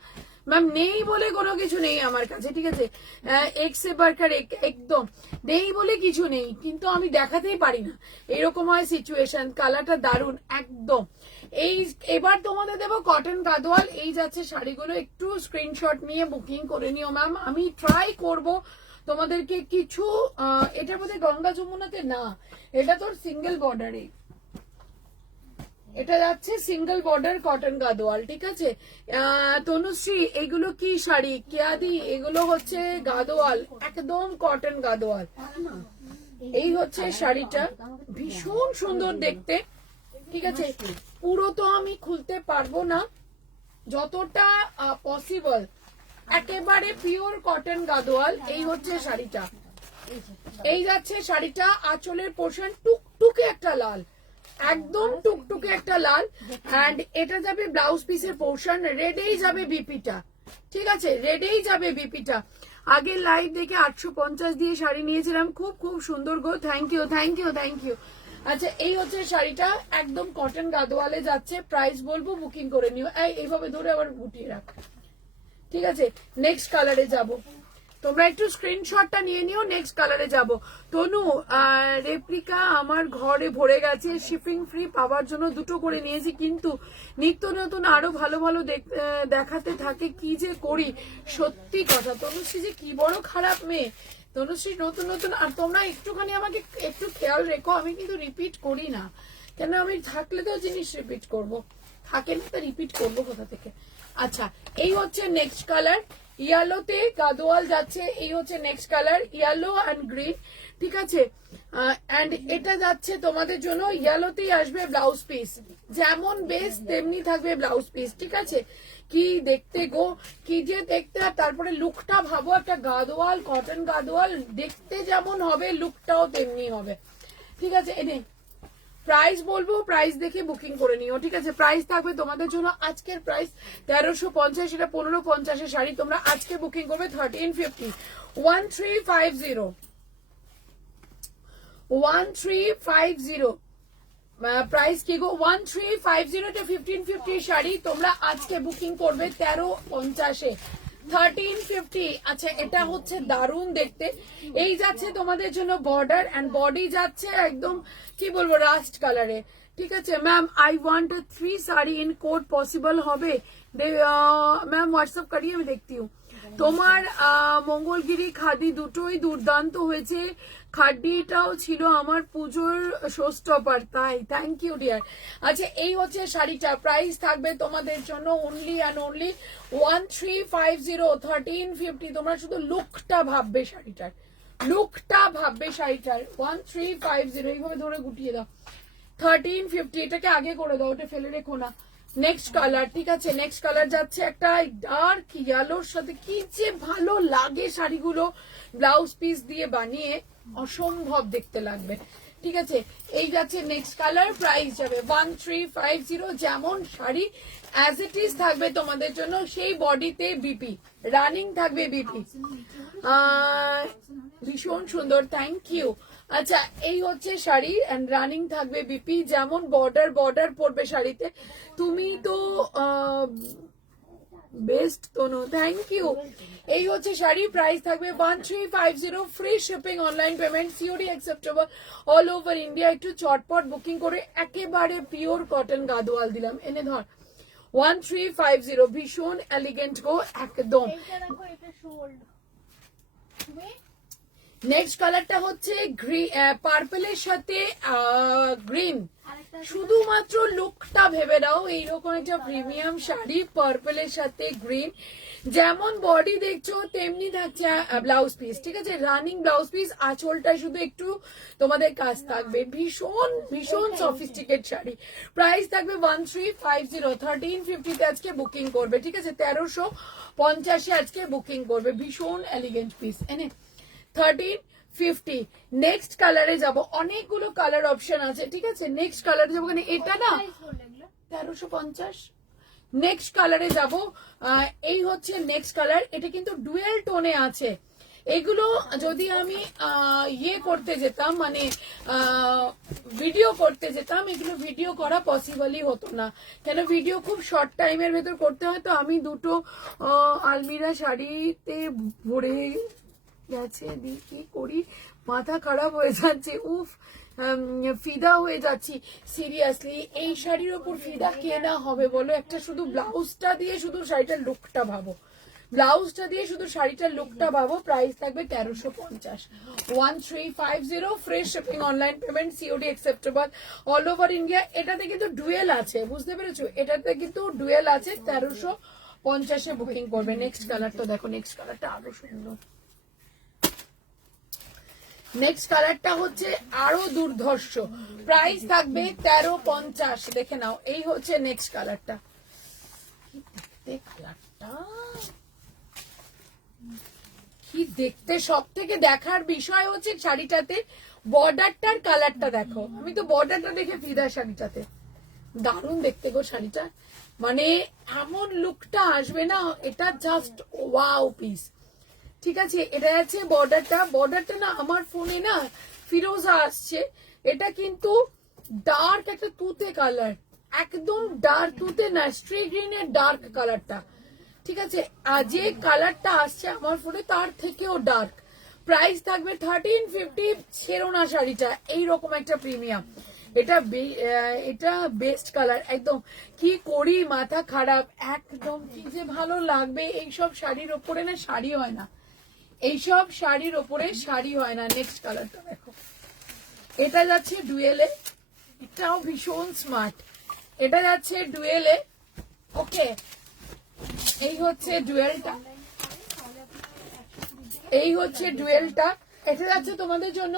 ম্যাম নেই বলে কোনো কিছু নেই আমার কাছে, ঠিক আছে। এক্সে বার্কার একদম নেই বলে কিছু নেই, কিন্তু আমি দেখাতেই পারি না, এরকম হয় সিচুয়েশন। কালারটা দারুন একদম। এবার তোমাদের দেবো কটন গাদোয়াল। এই যাচ্ছে শাড়িগুলো, একটু স্ক্রিনশট নিয়ে বুকিং করে নিও ম্যাম। আমি ট্রাই করব তোমাদেরকে কিছু, এটার মধ্যে গঙ্গা যমুনাতে না, এটা তোর সিঙ্গেল বর্ডারে, এটা যাচ্ছে সিঙ্গেল বর্ডার কটন গাদোয়াল, ঠিক আছে। তনুশ্রী এগুলো কি শাড়ি? কেয়াদি এগুলো হচ্ছে গাদোয়াল, একদম কটন গাদোয়াল। এই হচ্ছে শাড়িটা, ভীষণ সুন্দর দেখতে, ঠিক আছে। পুরো তো আমি খুলতে পারবো না, যতটা পসিবল একেবারে পিওর কটন গাদোয়াল। এই হচ্ছে শাড়িটা, এই যাচ্ছে শাড়িটা, আঁচলের পোর্শন টুকটুকে একটা লাল, একদম টুকটুকে একটা লাল, এন্ড এটা যাবে ব্লাউজ পিসের পোর্শন, রেডেই যাবে বিপিটা, ঠিক আছে, রেডেই যাবে বিপিটা। আগে লাইভ দেখে 850 দিয়ে শাড়ি নিয়েছিলাম, খুব খুব সুন্দর গো, thank you thank you thank you. আচ্ছা এই হচ্ছে শাড়িটা, একদম কটন গাদোয়ালে যাচ্ছে, প্রাইস বলবো, বুকিং করে নিও। এইভাবে ধরে আবার গুটিয়ে রাখ, ঠিক আছে। নেক্সট কালারে যাব, তোমরা একটু স্ক্রিনশটটা নিয়ে নিও, নেক্সট কালারে যাব। তনু রেপ্লিকা আমার ঘরে ভরে গেছে, শিপিং ফ্রি পাওয়ার জন্য দুটো করে নিয়েছি, কিন্তু নিত্য নতুন আরো ভালো ভালো দেখাতে থাকে, কি যে করি। সত্যি কথা, তনুশ্রী যে কি বড় খারাপ মেয়ে, তনুশ্রী নতুন নতুন। আর তোমরা একটুখানি আমাকে একটু খেয়াল রেখো, আমি কিন্তু রিপিট করি না, কেন আমি থাকলে তো জিনিস রিপিট করব, থাকে না তো রিপিট করবো কোথা থেকে। আচ্ছা এই হচ্ছে নেক্সট কালার, ইয়েলোতে গাদোয়াল যাচ্ছে, এই হচ্ছে next colour, yellow and green, ঠিক আছে। এন্ড এটা যাচ্ছে তোমাদের জন্য, ইয়েলোতেই আসবে ব্লাউজ পিস, যেমন বেস তেমনি থাকবে ব্লাউজ পিস, ঠিক আছে। কি দেখতে গো, কি যে দেখতে। আর তারপরে লুকটা ভাবো, একটা গাদোয়াল, কটন গাদোয়াল, দেখতে যেমন হবে লুকটাও তেমনি হবে, ঠিক আছে। এনে প্রাইস বলবো, প্রাইস দেখে বুকিং করে নিও, ঠিক আছে। প্রাইস থাকবে তোমাদের জন্য, আজকের প্রাইস 1350, এটা 1550 এর শাড়ি, তোমরা আজকে বুকিং করবে 1350, 1350 1350 প্রাইস কি গো, 1350, এটা 1550 শাড়ি, তোমরা আজকে বুকিং করবে 1350-এ, 1350। আচ্ছা এটা হচ্ছে দারুণ দেখতে, এই যাচ্ছে তোমাদের জন্য বর্ডার, এন্ড বডি যাচ্ছে একদম কি বলবো রাস্ট কালারে, ঠিক আছে। Ma'am I want 3 sari in code, possible হবে ম্যাম? হোয়াটসঅ্যাপ করিয়ে আমি দেখती हूँ। তোমার মঙ্গলগিরি খাদি দুটোই দুর্দান্ত হয়েছে, খাড্ডিটাও ছিল আমার পুজোর শোস্টপার, তাই থ্যাংক ইউ ডিয়ার। আচ্ছা এই হচ্ছে শাড়িটা, প্রাইস থাকবে তোমাদের জন্য অনলি অ্যান্ড অনলি 1350, 1350। তোমরা শুধু লুকটা ভাববে শাড়িটার, লুকটা ভাববে শাড়িটার, 1350, এইভাবে ধরে গুটিয়ে দাও, 1350। এটাকে আগে করে দাও, ওটা ফেলে রেখো না। নেক্সট কালার, ঠিক আছে, নেক্সট কালার যাচ্ছে একটা ডার্ক ইয়েলোর সাথে, কি যে ভালো লাগে শাড়িগুলো ব্লাউজ পিস দিয়ে বানিয়ে, অসম্ভব দেখতে লাগবে, ঠিক আছে। এই যাচ্ছে নেক্সট কালার, প্রাইস যাবে 1350, যেমন শাড়ি অ্যাজ ইট ইজ থাকবে তোমাদের জন্য, সেই বডিতে বিপি রানিং থাকবে, বিপি ভীষণ সুন্দর, থ্যাংক ইউ। আচ্ছা এই হচ্ছে শাড়ি, এন্ড রানিং থাকবে বিপি, যেমন বর্ডার পড়বে শাড়িতে। তুমি তো বেস্ট তনু, থ্যাংক ইউ। এই হচ্ছে শাড়ি, প্রাইস থাকবে 1350, free shipping, online payment, COD acceptable all over India. একটু চটপট বুকিং করে, একেবারে পিওর কটন গাদোয়াল দিলাম, এনে ধর 1350, ভীষণ এলিগেন্ট গো একদম। নেক্সট কালারটা হচ্ছে পার্পেলের সাথে গ্রিন, শুধুমাত্র লুকটা ভেবে নাও, এইরকম একটা প্রিমিয়াম শাড়ি পার্পেলের সাথে গ্রিন, যেমন বডি দেখছো তেমনি থাকছে ব্লাউজ পিস, ঠিক আছে, রানিং ব্লাউজ পিস, আঁচলটা শুধু একটু তোমাদের কাজ থাকবে, ভীষণ ভীষণ সফিস্টিকেট শাড়ি। প্রাইস থাকবে 1350, 1350 আজকে বুকিং করবে, ঠিক আছে, 1350 আজকে বুকিং করবে, ভীষণ এলিগেন্ট পিস, এনে 1350। নেক্সট কালারে যাব, অনেকগুলো কালার অপশন আছে, ঠিক আছে। নেক্সট কালারে যাবো, এটা না 1350। নেক্সট কালারে যাব, এই হচ্ছে নেক্সট কালার, এটা কিন্তু ডুয়েল টোনে আছে। এগুলো যদি আমি ইয়ে করতে যেতাম, মানে ভিডিও করতে যেতাম, এগুলো ভিডিও করা পসিবলই হতো না, কেন ভিডিও খুব শর্ট টাইমের ভেতর করতে হয়। তো আমি দুটো আলমিরা শাড়িতে ভরে গেছে, কি করি, মাথা খারাপ হয়ে যাচ্ছে, উফ, ফিদা হয়ে যাচ্ছি সিরিয়াসলি। এই শাড়ির ওপর ফিদা কে না হবে বলো, একটা শুধু ব্লাউজটা দিয়ে শুধু শাড়িটার লুকটা ভাবো, ব্লাউজটা দিয়ে শুধু শাড়িটার লুকটা পাবো। প্রাইস থাকবে 1350, 1350, fresh shipping, online payment, COD acceptable all over India. এটাতে কিন্তু ডুয়েল আছে, বুঝতে পেরেছো? এটাতে কিন্তু ডুয়েল আছে, 1350 বুকিং করবে। নেক্সট কালারটা দেখো, নেক্সট কালারটা আরো সুন্দর। নেক্সট কালারটা হচ্ছে আরো দুর্ধর্ষ, প্রাইস থাকবে 1350, দেখে নাও। এই হচ্ছে নেক্সট কালারটা, কালারটা কি দেখতে। সব থেকে দেখার বিষয় হচ্ছে শাড়িটাতে বর্ডারটার কালারটা দেখো। আমি তো বর্ডারটা দেখে ফিদা শাড়িটাতে, দারুণ দেখতে গো শাড়িটা, মানে এমন লুকটা আসবে না, এটা জাস্ট ওয়াও পিস। ঠিক আছে, এটা আছে বর্ডারটা। বর্ডারটা না আমার ফোনে না ফিরোজা আসছে, এটা কিন্তু ডার্ক একটা তুতে কালার, একদম ডার্ক তুতে না, স্ট্রি গ্রিনের ডার্ক কালারটা। ঠিক আছে, আর যে কালারটা আসছে আমার ফোনে তার থেকেও ডার্ক। প্রাইস থাকবে 1350। ছেড়ো না শাড়িটা, এইরকম একটা প্রিমিয়াম। এটা বেস্ট কালার একদম। কি করি, মাথা খারাপ একদম। কি যে ভালো লাগবে এইসব শাড়ির ওপরে, না শাড়ি হয় না, এইসব শাড়ির ওপরে শাড়ি হয় না। নেক্সট কালারটা দেখো, এটা যাচ্ছে ডুয়েলে, এটাও ভীষণ স্মার্ট। এটা যাচ্ছে ডুয়েলে, ওকে। এই হচ্ছে ডুয়েলটা, এই হচ্ছে ডুয়েলটা। এটা যাচ্ছে তোমাদের জন্য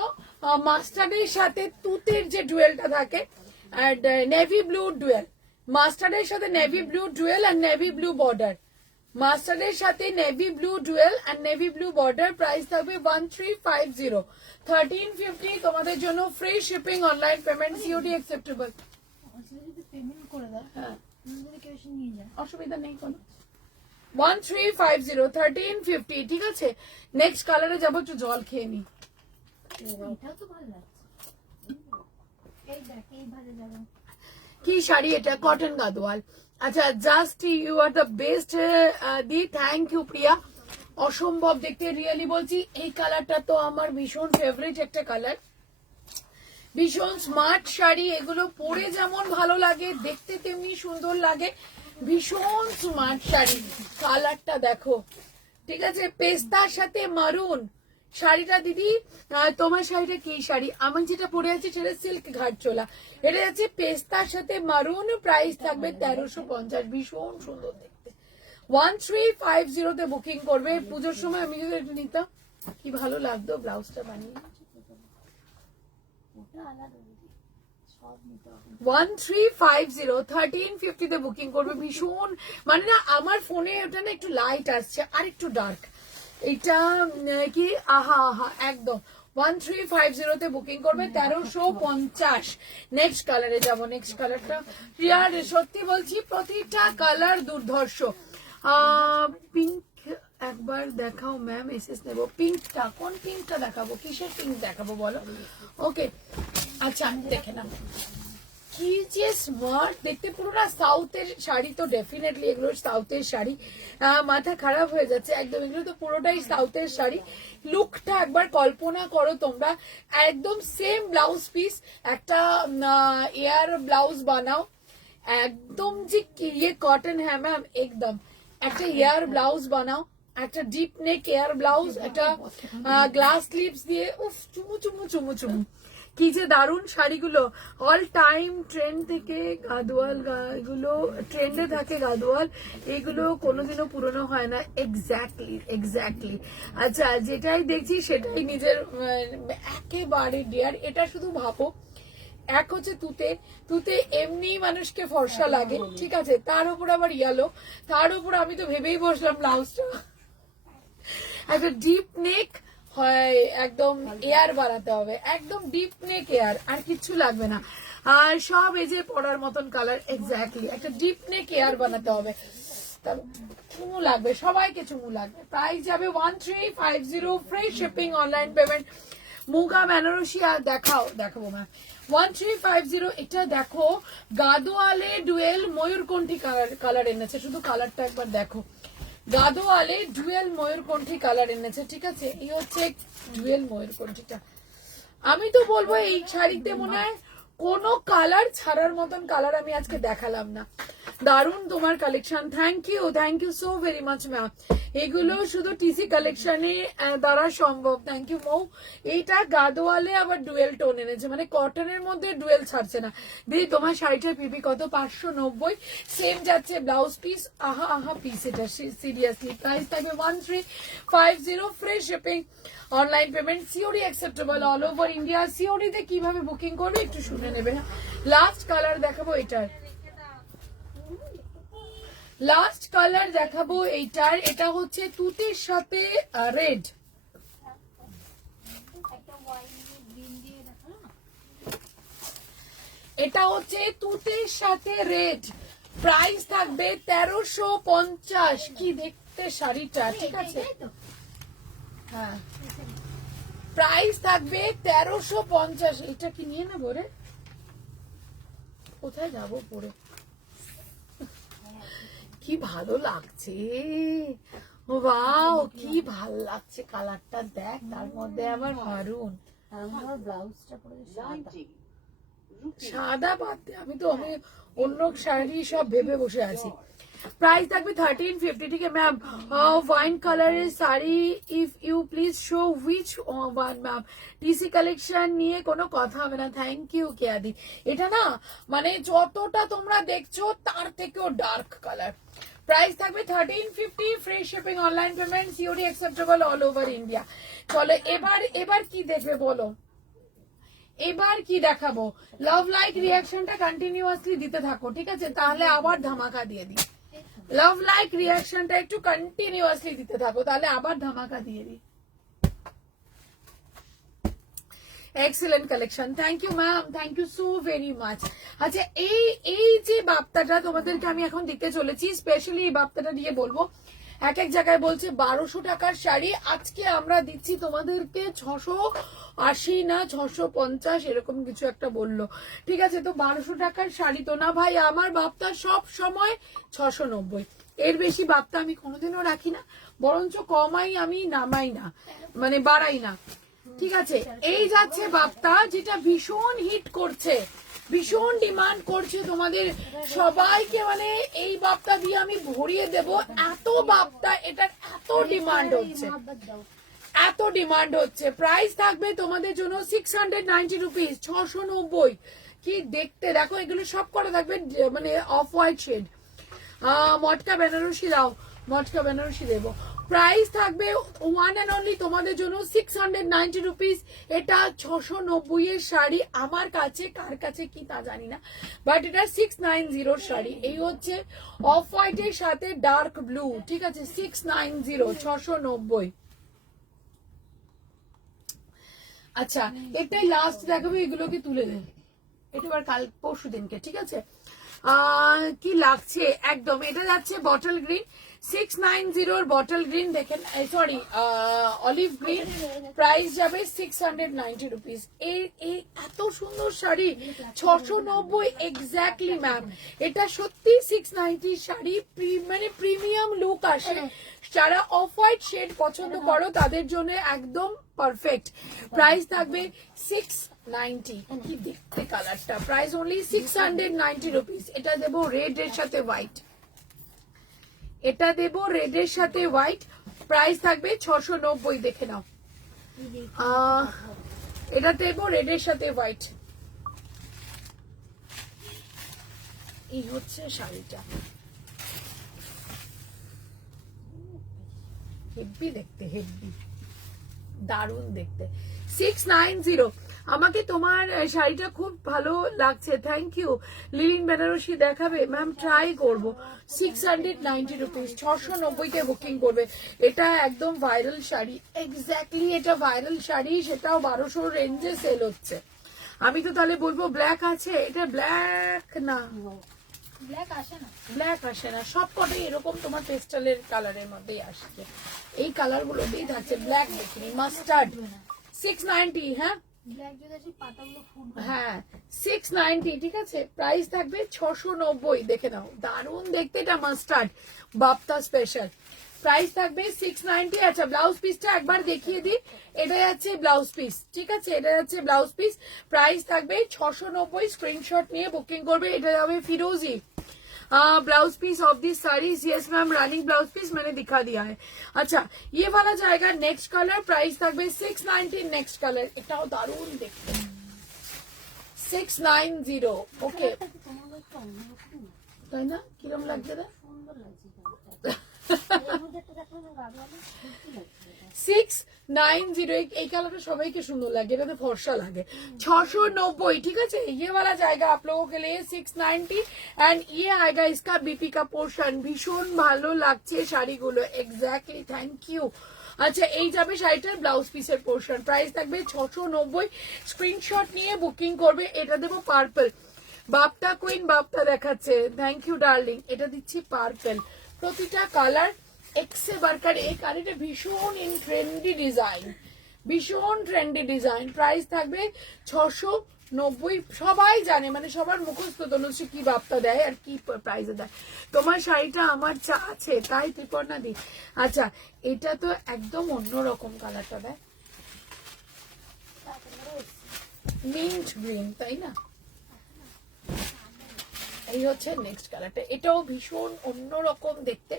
মাস্টার্ডের সাথে তুতের যে ডুয়েলটা থাকে, আর নেভি ব্লু ডুয়েল, মাস্টার্ডের সাথে নেভি ব্লু ডুয়েল আর নেভি ব্লু বর্ডার, মাস্টার্ডের সাথে নেভি ব্লু ডুয়েল আর নেভি ব্লু বর্ডার। প্রাইস থাকবে 1350, 1350 তোমাদের জন্য। Free shipping, online payment, COD acceptable. Payment করে দাও, হ্যাঁ কেউ এসে নিয়ে যায়। অসুবিধা নেই কোনো। 1350, 1350, ঠিক আছে। নেক্সট কালারে যাবো, একটু জল খেয়ে নি। এটাও তো ভালো লাগছে, এই দেখ, এই ভালো যাবে। কি শাড়ি এটা, কটন গাদোয়াল। আচ্ছা, just you are the best দি, থ্যাংক ইউ প্রিয়া, অসম্ভব দেখতে, রিয়েলি বলছি। এই কালারটা তো আমার ভীষণ ফেভারিট একটা কালার, ভীষণ স্মার্ট শাড়ি। এগুলো পরে যেমন ভালো লাগে, দেখতে তেমনি সুন্দর লাগে, ভীষণ স্মার্ট শাড়ি। কালারটা দেখো, ঠিক আছে, পেস্তার সাথে মারুন শাড়িটা। দিদি তোমার শাড়িটা কি শাড়ি? আমি যেটা পরে আছি সেটা সিল্ক ঘাটচোলা, এটা যাচ্ছে পেস্তার সাথে মারুন। প্রাইস থাকবে 1350, ভীষণ সুন্দর দেখতে। 1350 তে বুকিং করবে। পুজোর সময় আমি যদি এটা নিতাম কি ভালো লাগতো, ব্লাউজটা বানিয়ে। 1350, 1350 তে বুকিং করবে। ভীষণ মানে না, আমার ফোনে ওটা না একটু লাইট আসছে আর একটু ডার্ক, এটা কি আহা আহা একদম। 1350 তে বুকিং করবে, 1350। নেক্সট কালারে যাবো, নেক্সট কালারটা রিয়ার, সত্যি বলছি প্রতিটা কালার দুর্ধর্ষ। পিঙ্ক একবার দেখাও ম্যাম, এসএস নেবো। পিঙ্কটা, কোন পিঙ্কটা দেখাবো, কিসের পিঙ্ক দেখাবো বলো? ওকে, আচ্ছা দেখে নাও, কি যে স্মার্ট দেখতে, পুরো না সাউথের শাড়ি। তো ডেফিনেটলি এগুলো সাউথের শাড়ি, মাথা খারাপ হয়ে যাচ্ছে একদম। এগুলো তো পুরোটাই সাউথের শাড়ি। লুকটা একবার কল্পনা করো তোমরা, একদম সেম ব্লাউজ পিস, একটা এয়ার ব্লাউজ বানাও, একদম যে ইয়ে কটন, হ্যাঁ ম্যাম একদম, একটা এয়ার ব্লাউজ বানাও, একটা ডিপ নেক এয়ার ব্লাউজ, একটা গ্লাস স্লিভস দিয়ে, উফ চুমু চুমু চুমু চুমু। কি যে দারুণ শাড়িগুলো, অল টাইম ট্রেন্ড থেকে গাদোয়াল, এগুলো ট্রেন্ডে থাকে গাদোয়াল, এগুলো কোনোদিনও পুরনো হয় না। Exactly exactly. আচ্ছা, যেটাই দেখছি সেটাই নিজের একেবারে ডিয়ার। এটা শুধু ভাবো, এক হচ্ছে তুতে, তুতে এমনি মানুষকে ফর্সা লাগে, ঠিক আছে, তার উপর আবার ইয়েলো, তার উপর আমি তো ভেবেই বসলাম ব্লাউজটা একটা ডিপ নেক হয়, একদম এয়ার বানাতে হবে, একদম ডিপ নেক এয়ার, আর কিচ্ছু লাগবে না। আর সব এই যে পড়ার মতন কালার, এক্স্যাক্টলি একটা ডিপ নেক এয়ার বানাতে হবে, চুমু লাগবে, সবাইকে চুমু লাগবে। প্রাইস যাবে 1350, free shipping, online payment. Muga Banarasi আর দেখাবো ম্যাম 1350। এটা দেখো, গাদোয়ালে ডুয়েল ময়ূরকণ্ঠী কালার এনেছে, শুধু কালারটা একবার দেখো। গাদোয়ালে ডুয়েল ময়ূরকণ্ঠী কালার এনেছে, ঠিক আছে। এই হচ্ছে ডুয়েল ময়ূরকণ্ঠীটা। আমি তো বলবো এই শাড়িতে মনে হয় কোনো কালার ছাড়ার মতন কালার আমি আজকে দেখালাম না, দারুন তোমার collection, thank you so very much ma'am. এগুলো শুধু টিসি কালেকশনে দ্বারা সম্ভব। Thank you Mou. এইটা গাদোয়ালে আবার ডুয়েল টোন এনেছে, মানে কটনের মধ্যে ডুয়েল ছাড়ছে না। দিদি তোমার শাড়িটার পিপি কত? 590। সেম যাচ্ছে ব্লাউজ পিস। আহা আহা পিস এটা, সিরিয়াসলি। প্রাইস থাকবে 1350, free shipping, online payment, COD acceptable all over India. COD তে কিভাবে বুকিং করবে একটু শুনে নেবে। লাস্ট কালার দেখাবো এটার, লাস্ট কালার দেখাবো এইটার। এটা হচ্ছে তুতের সাথে রেড। একটা ওয়াইন গ্রিন দিয়ে দেখালো না। এটা হচ্ছে তুতের সাথে রেড। প্রাইস থাকবে 1350। কি দেখতে শাড়িটা, ঠিক আছে? হ্যাঁ, প্রাইস থাকবে 1350। এটা কি নিয়ে নেবো রে? কোথায় যাবো পরে? কি ভালো লাগছে, ও বাও কি ভালো লাগছে কালারটা, দেখ তার মধ্যে আবার মারুন। ব্লাউজটা পরে সাদা বাদ দে, আমি অন্য শাড়ি সব ভেবে বসে আছি। প্রাইস থাকবে 1350। ঠিক আছে ম্যাম, ওয়াইন কালারের sari, if you please show which one ma'am. TC collection নিয়ে কোনো কথা হবে না। থ্যাংক ইউ কেয়াদি। এটা না মানে যতটা তোমরা দেখছো তার থেকেও ডার্ক কালার। প্রাইস থাকবে 1350, free shipping, online payment, COD acceptable all over India. চলো এবার কি দেখবে বলো, এবার কি দেখাবো? লাভ লাইক রিয়াকশনটা কন্টিনিউয়াসলি দিতে থাকো, ঠিক আছে? তাহলে আবার ধামাকা দিয়ে দিই। লাভ লাইক রিয়াকশনটা একটু কন্টিনিউয়াসলি দিতে থাকো, তাহলে আবার ধামাকা দিয়ে দিই। Excellent collection, thank you ma'am, thank you so very much. আচ্ছা এই যে বাপ্তাটা তোমাদেরকে আমি এখন দিতে চলেছি, স্পেশালি এই বাপ্তাটা দিয়ে বলবো। এক এক জায়গায় বলছে 1200 টাকার শাড়ি, আজকে আমরা দিচ্ছি তোমাদেরকে 680 না 650 এরকম কিছু একটা বললো, ঠিক আছে? তো 1200 টাকার শাড়ি তো না ভাই, আমার বাপ্তা সব সময় 690। এর বেশি বাপ্তা আমি কোনোদিনও রাখি না, বরঞ্চ কমাই আমি, নামাই না, মানে বাড়াই না, ঠিক আছে? এই যাচ্ছে বাপ্তা, যেটা ভীষণ হিট করছে, ভীষণ ডিমান্ড করছে তোমাদের সবাইকে, মানে এই বাপ্তা দিয়ে আমি ভরিয়ে দেব। এত বাপ্তা, এটার এত ডিমান্ড হচ্ছে, এত ডিমান্ড হচ্ছে। প্রাইস থাকবে তোমাদের জন্য 690 রুপিস, 690। কি দেখতে দেখো, এগুলো সব করা থাকবে মানে অফ হোয়াইট শেড। মটকা বেনারসি দাও, মটকা বেনারসি দেবো। প্রাইস থাকবে ওয়ান অ্যান্ড অনলি তোমাদের জন্য 690 রুপিস। এটা 690 এর শাড়ি আমার কাছে, কার কাছে কি তা জানি না, বাট এটা 690 শাড়ি। এই হচ্ছে অফ হোয়াইট এর সাথে ডার্ক ব্লু, ঠিক আছে? 690, 690। আচ্ছা এটাই লাস্ট দেখাবো, এগুলোকে তুলে দেন। এটা আবার কাল পরশু দিনকে, ঠিক আছে? কি লাগছে একদম। এটা যাচ্ছে বটল গ্রিন, 690 বটল গ্রিন, দেখেন, সরি অলিভ গ্রিন। প্রাইস যাবে 690 রুপিস। এই এত সুন্দর শাড়ি 690 এক্স্যাক্টলি ম্যাম। এটা সত্যি 690 শাড়ি, মানে প্রিমিয়াম লুক আসে। যারা অফ হোয়াইট শেড পছন্দ করো তাদের জন্য একদম পারফেক্ট। প্রাইস থাকবে 690। কি দেখতে কালারটা, প্রাইস অনলি 690 রুপিস। এটা দেবো রেড এর সাথে হোয়াইট, এটা দেবো রেড এর সাথে হোয়াইট। প্রাইস থাকবে 690, দেখে নাও। এটা দেবো রেড এর সাথে হোয়াইট। এই হচ্ছে শাড়িটা, হেভি দেখতে, হেভি দারুণ দেখতে। 690। আমাকে তোমার শাড়িটা খুব ভালো লাগছে, থ্যাংক ইউ। লিলিন বেনারসি দেখাবে ম্যাম? ট্রাই করবো। 690 রুপিস, 690-তে বুকিং করবে। এটা একদম ভাইরাল শাড়ি, এক্স্যাক্টলি এটা ভাইরাল শাড়ি, সেটাও 1200 রেঞ্জে সেল হচ্ছে। আমি তো তাহলে বলবো ব্ল্যাক আছে, এটা ব্ল্যাক না, ব্ল্যাক আসে না, ব্ল্যাক আসে না, সব কটাই এরকম তোমার পেস্টালের কালারের মধ্যেই আসছে। এই কালার গুলো দিয়ে থাকছে, ব্ল্যাক দেখিনি, মাস্টার্ড। 690, হ্যাঁ ব্ল্যাক যদি আসে পাতাগুলো ফুটবে। হ্যাঁ 690, ঠিক আছে? প্রাইস থাকবে 690, দেখে নাও, দারুণ দেখতে। এটা মাস্টার্ড বাপ্তা স্পেশাল, প্রাইস থাকবে 690। আচ্ছা ব্লাউজ পিসটা একবার দেখিয়ে দিই। এটা যাচ্ছে ব্লাউজ পিস, ঠিক আছে? এটা যাচ্ছে ব্লাউজ পিস, প্রাইস থাকবে 690। স্ক্রিনশট নিয়ে বুকিং করবে। এটা যাবে ফিরোজি, blouse piece of this saris, yes ma'am running blouse piece मैंने दिखा दिया है। अच्छा ये वाला जाएगा नेक्स्ट कलर, प्राइस থাকবে 690। নেক্সট কালার, এটাও দারুণ দেখতে, 690। ওকে তাই না, কিরম লাগছে না? 690। এই কালারটা সবাইকে সুন্দর লাগে, এটাতে ফর্সা লাগে। 690, ঠিক আছে। ये वाला जाएगा आप लोगों के लिए 690 एंड ये आएगा इसका बीपी का पोर्शन। ভীষণ ভালো লাগছে শাড়িগুলো, এক্স্যাক্টলি, থ্যাংক ইউ। আচ্ছা এই যাবে শাড়িটার ব্লাউজ পিসের পোর্শন, প্রাইস থাকবে 690। স্ক্রিনশট নিয়ে বুকিং করবে। এটা দেবো পার্পল, বাপটা কুইন বাপটা দেখাচ্ছে, থ্যাংক ইউ ডার্লিং। এটা দিচ্ছি পার্পল, প্রতিটা কালার এক্সে বার্কার এক, আর এটা ভীষণ ট্রেন্ডি ডিজাইন, ভীষণ ট্রেন্ডি ডিজাইন। প্রাইস থাকবে 690। সবাই জানে, মানে সবার মুখস্থ তনুশ্রী কি বাপ্তা দেয় আর কি প্রাইসে দেয়। তোমার শাড়িটা আমার চা আছে তাই ত্রিপর্ণা দি। আচ্ছা এটা তো একদম অন্যরকম কালারটা দেয়, মিন্ট গ্রিন, তাই না? এই হচ্ছে নেক্সট কালারটা, এটাও ভীষণ অন্যরকম দেখতে।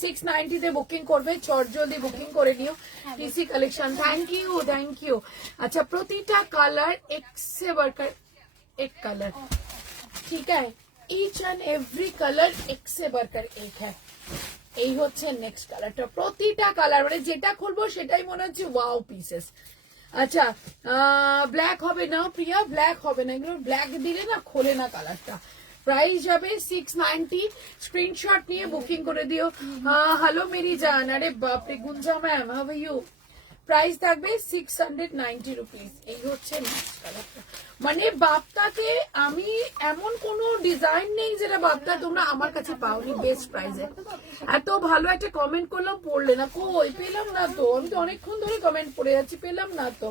690 তে বুকিং করবে, চট জলদি বুকিং করে নিও। TC collection, thank you thank you. আচ্ছা প্রতিটা কালার এক से बढ़कर एक कलर, ठीक है, ইচ এন্ড এভরি কালার এক से बढ़कर एक है। এই হচ্ছে নেক্সট কালারটা, প্রতিটা কালার মানে যেটা খুলবো সেটাই মনে হচ্ছে ওয়াও পিসেস। আচ্ছা ব্ল্যাক হবে না প্রিয়া, ব্ল্যাক হবে না, এগুলো ব্ল্যাক দিলে না খোলে না কালারটা। প্রাইস যাবে 690। স্ক্রিনশট নিয়ে বুকিং করে দিও। হ্যালো মেরি জান, আরে বাপরে Gunja ma'am, how are you? Price থাকবে 690 রুপিস। এই হচ্ছে নেক্সট কালারটা, মানে বাপ্তাকে আমি এমন কোন ডিজাইন নেই যেটা বাপ্তা তোমরা আমার কাছে পাওনি বেস্ট প্রাইসে। এত ভালো একটা কমেন্ট করলাম, পড়লে না, কই পেলাম না তো, আমি তো অনেকক্ষণ ধরে কমেন্ট পড়ে যাচ্ছি, পেলাম না তো।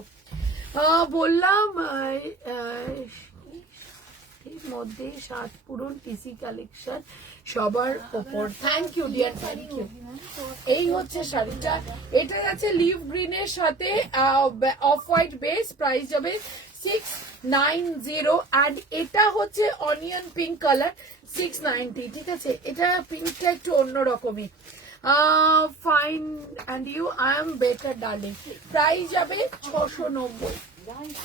বললাম মধ্যে সাত পুরন টিসি কালেকশন সবার ওপর, thank you dear, thank you. এই হচ্ছে শাড়িটা, এটা যাচ্ছে লিভ গ্রিনের সাথে অফ হোয়াইট বেস, প্রাইস যাবে 690 এন্ড এটা হচ্ছে অনিয়ন পিঙ্ক কালার 690, ঠিক আছে। এটা পিঙ্কটা একটু অন্যরকমই। Fine and you, I am better darling. Price যাবে 690।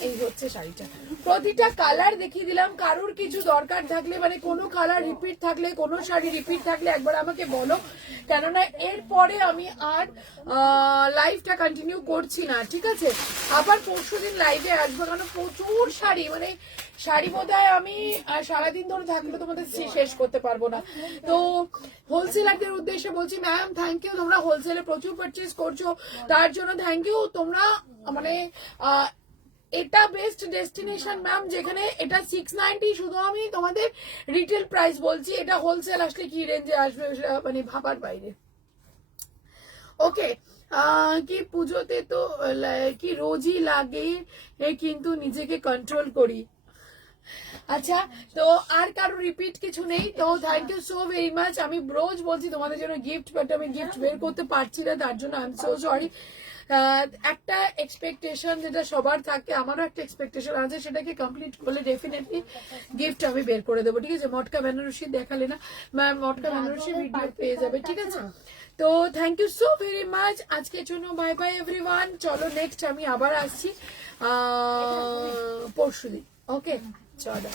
এই হচ্ছে শাড়িটা, প্রতিটা কালার দেখিয়ে দিলাম। কারোর কিছু দরকার থাকলে, মানে কোনো কালার রিপিট থাকলে, কোনো শাড়ি রিপিট থাকলে একবার আমাকে বলো, কেননা এরপরে আমি আর লাইভটা কন্টিনিউ করছি না, ঠিক আছে। আবার পরশুদিন লাইভে আসবো, কারণ প্রচুর শাড়ি, মানে শাড়ি বোধহয় আমি সারাদিন ধরে থাকলে তোমাদের শেষ করতে পারবো না। তো হোলসেলারদের উদ্দেশ্যে বলছি ম্যাম থ্যাংক ইউ, তোমরা হোলসেলে প্রচুর পারচেজ করছো, তার জন্য থ্যাংক ইউ। তোমরা মানে এটা বেস্ট ডেস্টিনেশন ম্যাম, যেখানে এটা 690, শুধু আমি তোমাদের রিটেল প্রাইস বলছি, এটা হোলসেল আসলে কি রেঞ্জে আসবে মানে ভাবার বাইরে। ওকে কি পুজোতে তো কি রোজই লাগে, কিন্তু নিজেকে কন্ট্রোল করি। আচ্ছা তো আর কারো রিপিট কিছু নেই, তো thank you so very much. আমি রোজ বলছি তোমাদের জন্য গিফট, বাট আমি গিফট বের করতে পারছি না, তার জন্য আই এম সো সরি। একটা এক্সপেকটেশন যেটা সবার থাকে, আমারও একটা এক্সপেকটেশন আছে, সেটাকে কমপ্লিট করলে ডেফিনেটলি গিফট আমি বের করে দেবো, ঠিক আছে। মটকা বেনারসি দেখালে না ম্যাম, মটকা বেনারসি ভিডিও পেয়ে যাবে, ঠিক আছে। তো thank you so very much, আজকের জন্য বাই বাই এভরিওয়ান। চলো নেক্সট আমি আবার আসছি পরশুদিন, ওকে চলো।